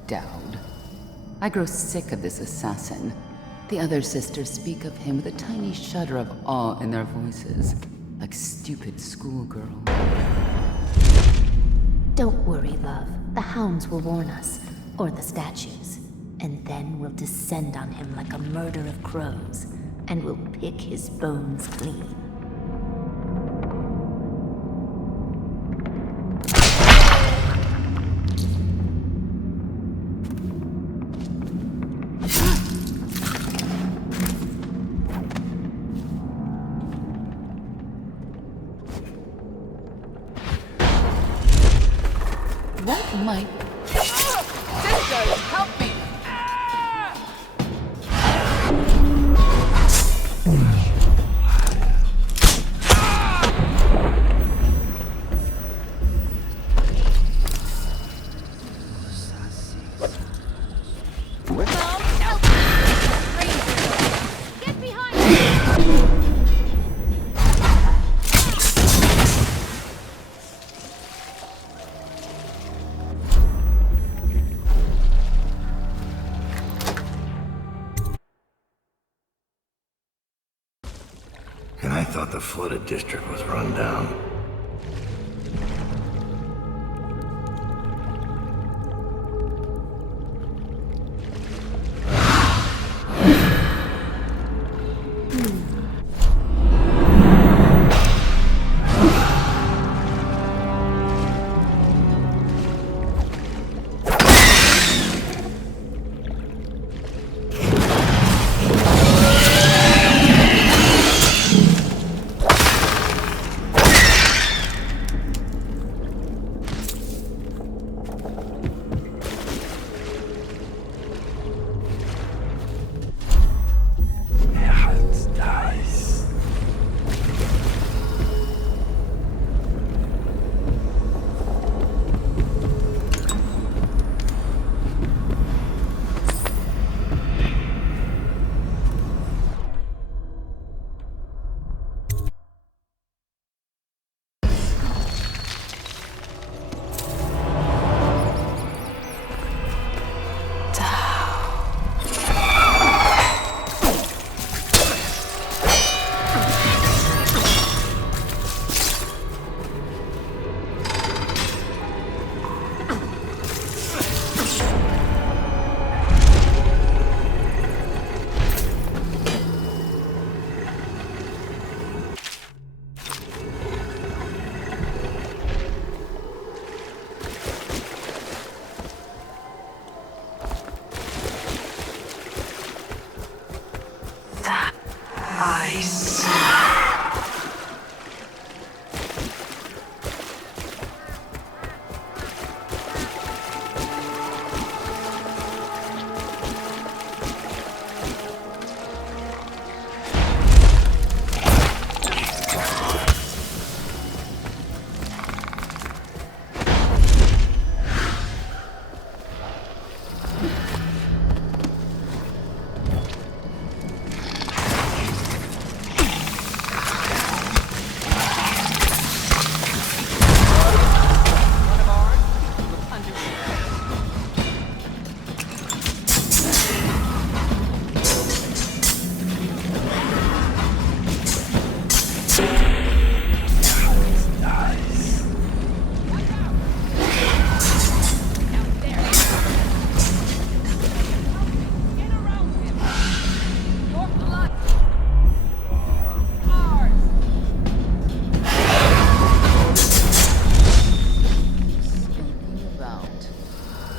Dowd. I grow sick of this assassin. The other sisters speak of him with a tiny shudder of awe in their voices, like stupid schoolgirls. Don't worry, love. The hounds will warn us, or the statues. And then we'll descend on him like a murder of crows, and we'll pick his bones clean. What might... Sisters, help me! Get behind me! And I thought the flooded district was run down.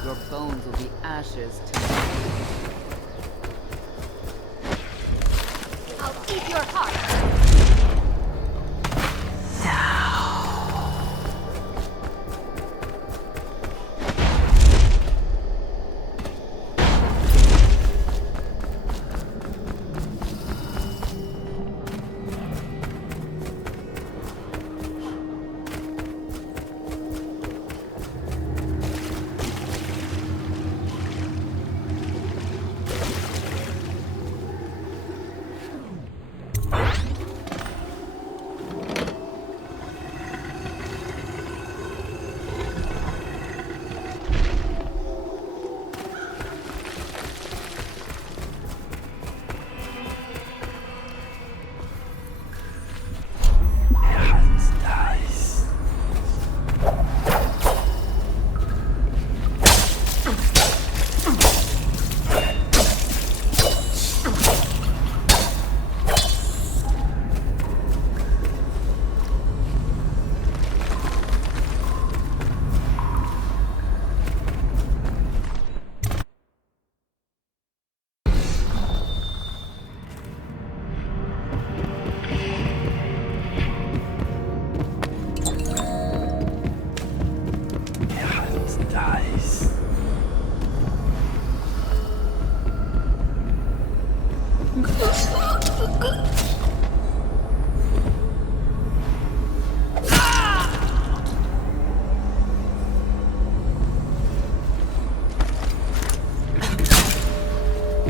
Your bones will be ashes tonight. I'll eat your heart.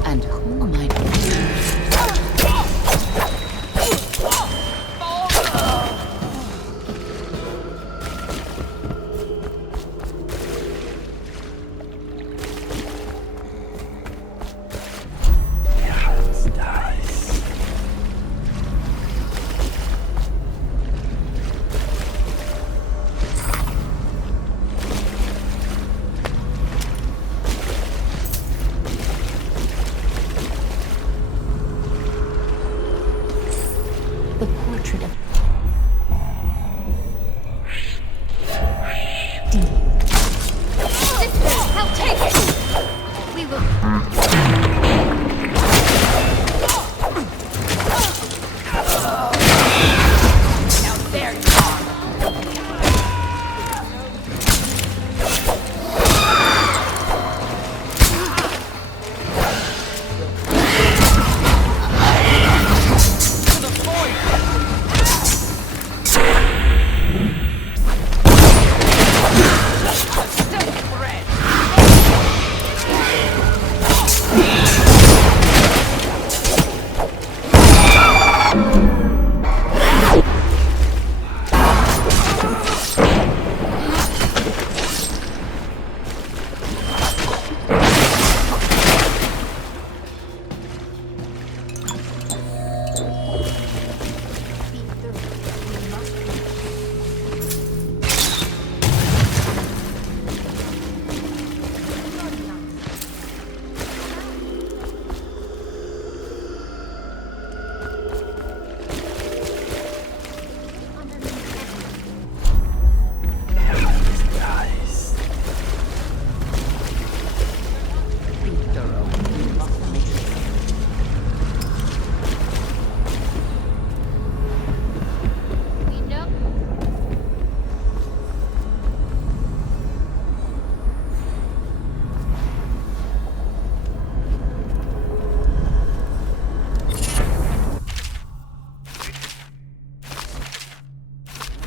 And who might The portrait of Sisters, help take it! We will... Now there you are!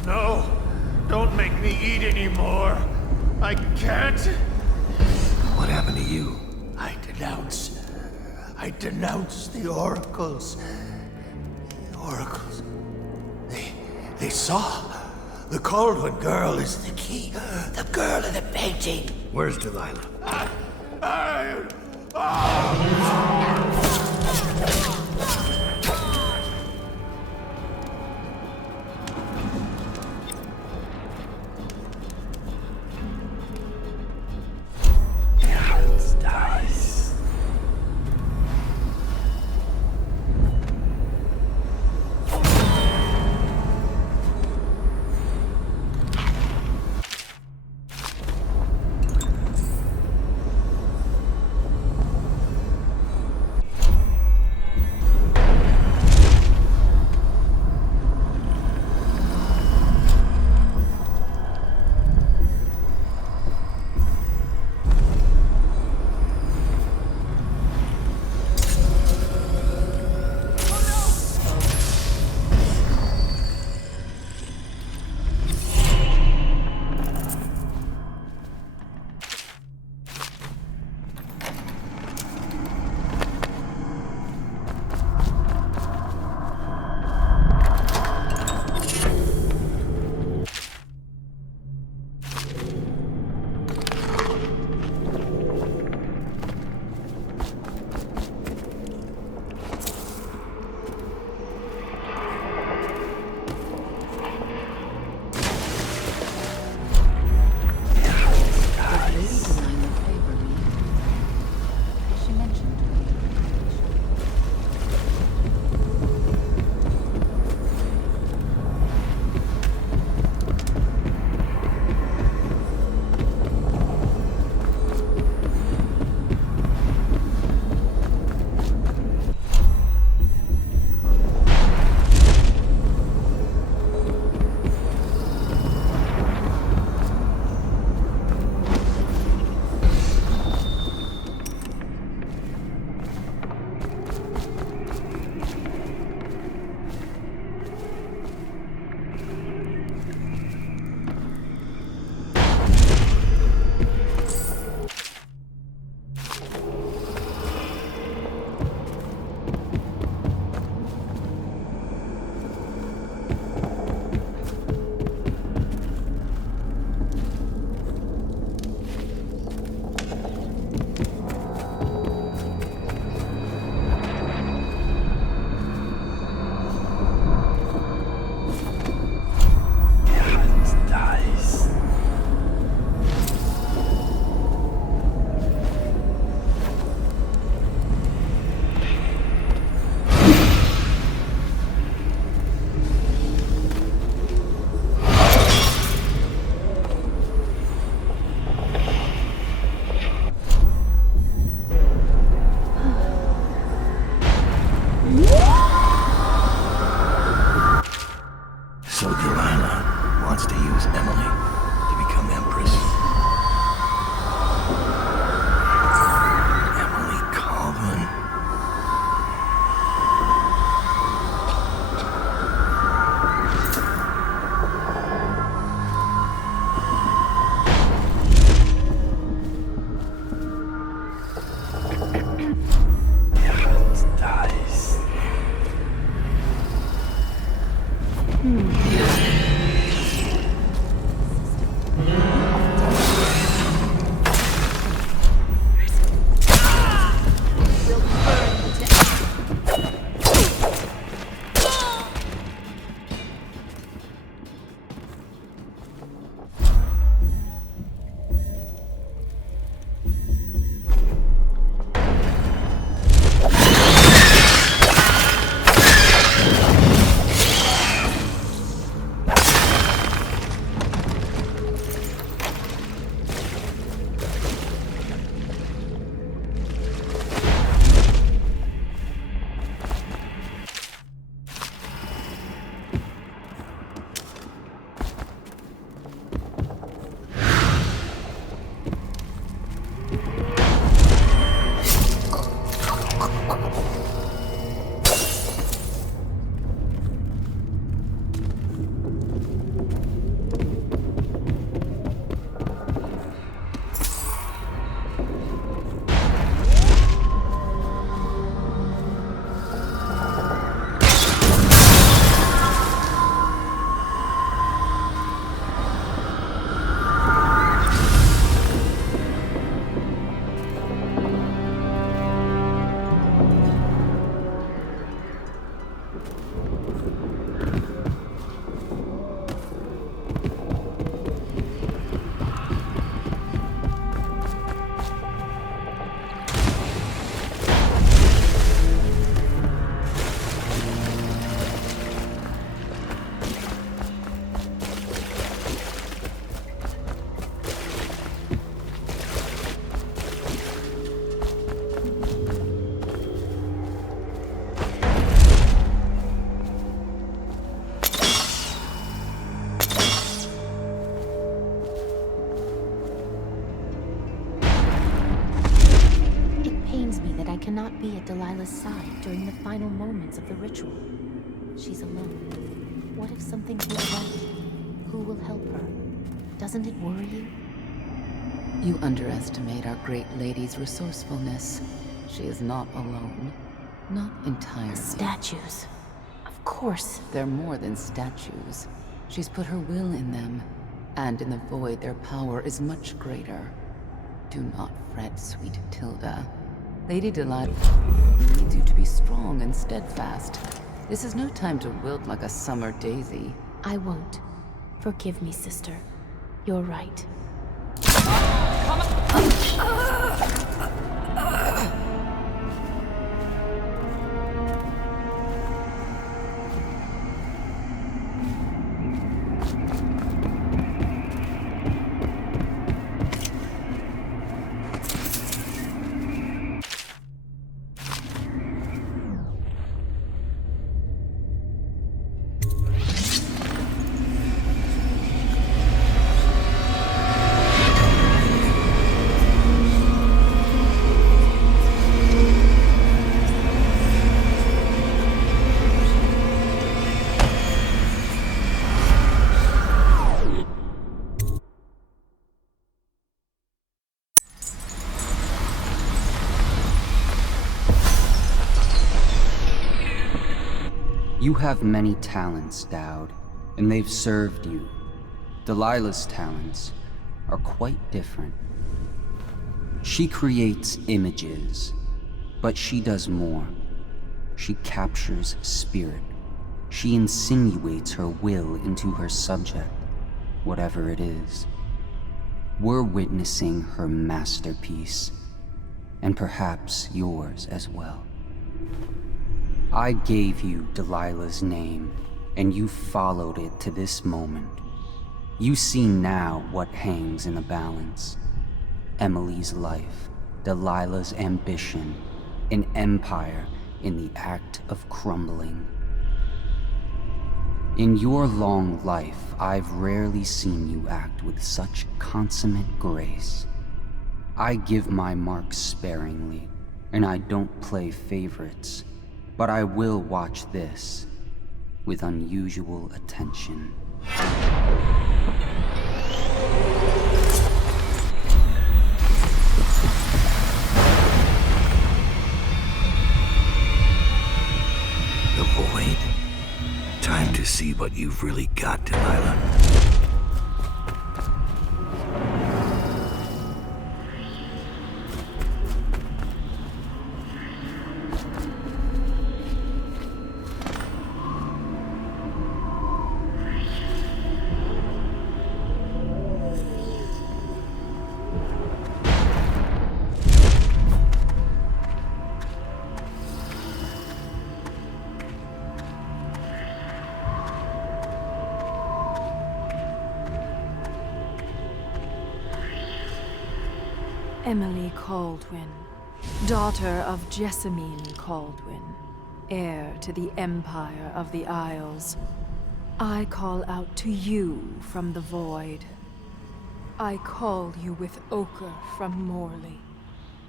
No! Don't make me eat anymore! I can't! What happened to you? I denounce the oracles. The oracles. They saw. The Caldwell girl is the key. The girl in the painting. Where's Delilah? cannot be at Delilah's side during the final moments of the ritual. She's alone. What if something goes wrong? Who will help her? Doesn't it worry you? You underestimate our great lady's resourcefulness. She is not alone. Not entirely. The statues. Of course. They're more than statues. She's put her will in them, and in the void their power is much greater. Do not fret, sweet Tilda. Lady Delilah needs you to be strong and steadfast. This is no time to wilt like a summer daisy. I won't. Forgive me, sister. You're right. You have many talents, Dowd, and they've served you. Delilah's talents are quite different. She creates images, but she does more. She captures spirit. She insinuates her will into her subject, whatever it is. We're witnessing her masterpiece, and perhaps yours as well. I gave you Delilah's name, and you followed it to this moment. You see now what hangs in the balance. Emily's life, Delilah's ambition, an empire in the act of crumbling. In your long life, I've rarely seen you act with such consummate grace. I give my marks sparingly, and I don't play favorites. But I will watch this with unusual attention. The void. Time to see what you've really got, Delilah. Emily Kaldwin, daughter of Jessamine Kaldwin, heir to the Empire of the Isles. I call out to you from the void. I call you with ochre from Morley,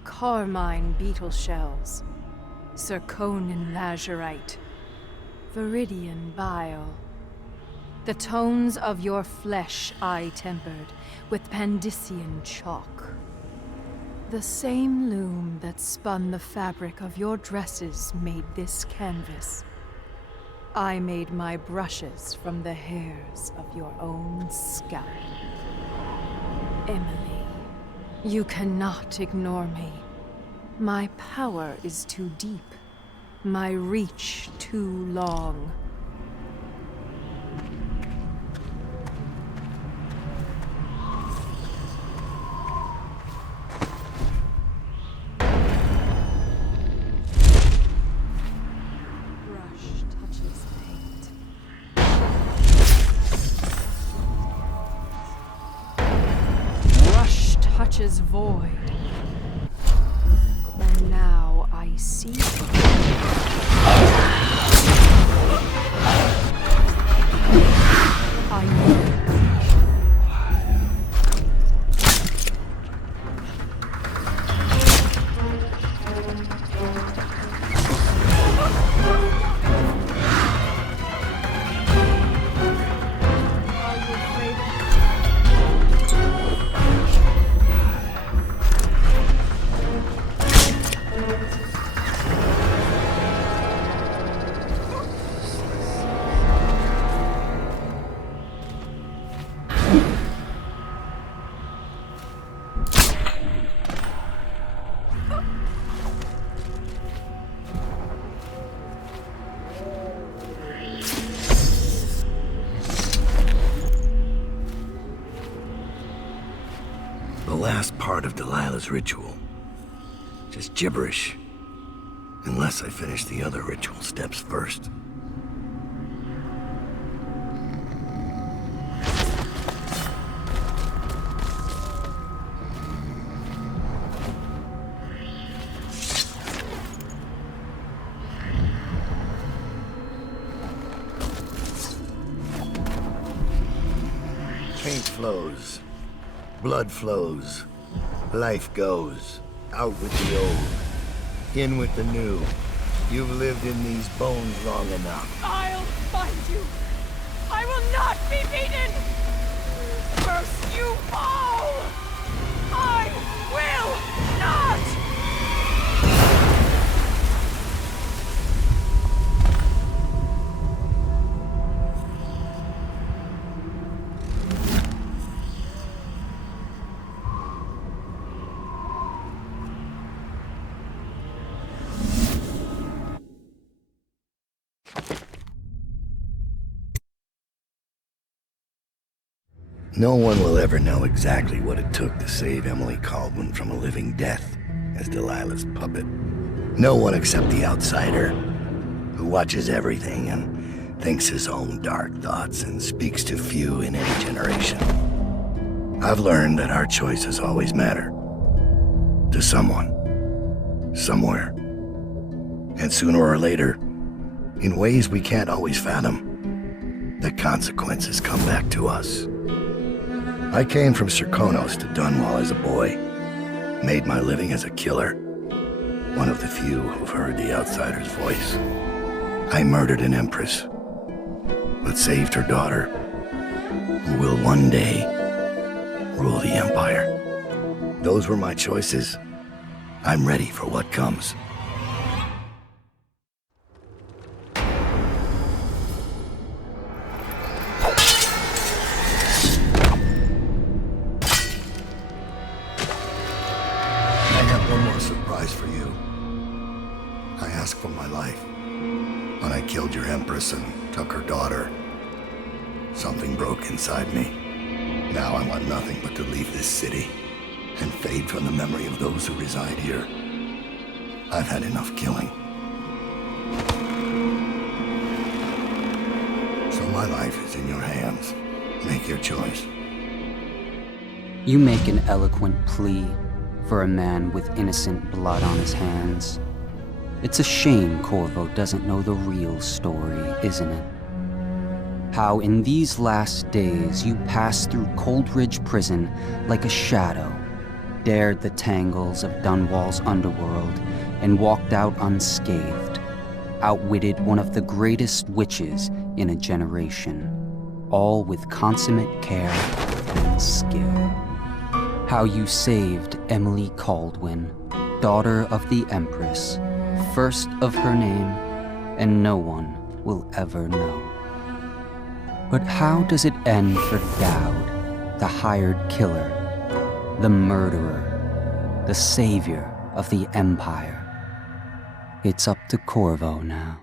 carmine beetle shells, zirconin lazurite, viridian bile. The tones of your flesh I tempered with Pandician chalk. The same loom that spun the fabric of your dresses made this canvas. I made my brushes from the hairs of your own scalp. Emily, you cannot ignore me. My power is too deep, my reach too long. Touches void. And now I see. I know. part of Delilah's ritual. Just gibberish. Unless I finish the other ritual steps first. Paint flows, blood flows, life goes, out with the old, in with the new. You've lived in these bones long enough. I'll find you. I will not be beaten. First you fall. I will not. No one will ever know exactly what it took to save Emily Caldwell from a living death as Delilah's puppet. No one except the outsider, who watches everything and thinks his own dark thoughts and speaks to few in any generation. I've learned that our choices always matter. To someone. Somewhere. And sooner or later, in ways we can't always fathom, the consequences come back to us. I came from Serkonos to Dunwall as a boy, made my living as a killer, one of the few who've heard the outsider's voice. I murdered an empress, but saved her daughter, who will one day rule the empire. Those were my choices. I'm ready for what comes. For you. I asked for my life. When I killed your empress and took her daughter, something broke inside me. Now I want nothing but to leave this city and fade from the memory of those who reside here. I've had enough killing. So my life is in your hands. Make your choice. You make an eloquent plea for a man with innocent blood on his hands. It's a shame Corvo doesn't know the real story, isn't it? How in these last days you passed through Coldridge Prison like a shadow, dared the tangles of Dunwall's underworld, and walked out unscathed, outwitted one of the greatest witches in a generation, all with consummate care and skill. How you saved Emily Caldwell, daughter of the Empress, first of her name, and no one will ever know. But how does it end for Dowd, the hired killer, the murderer, the savior of the Empire? It's up to Corvo now.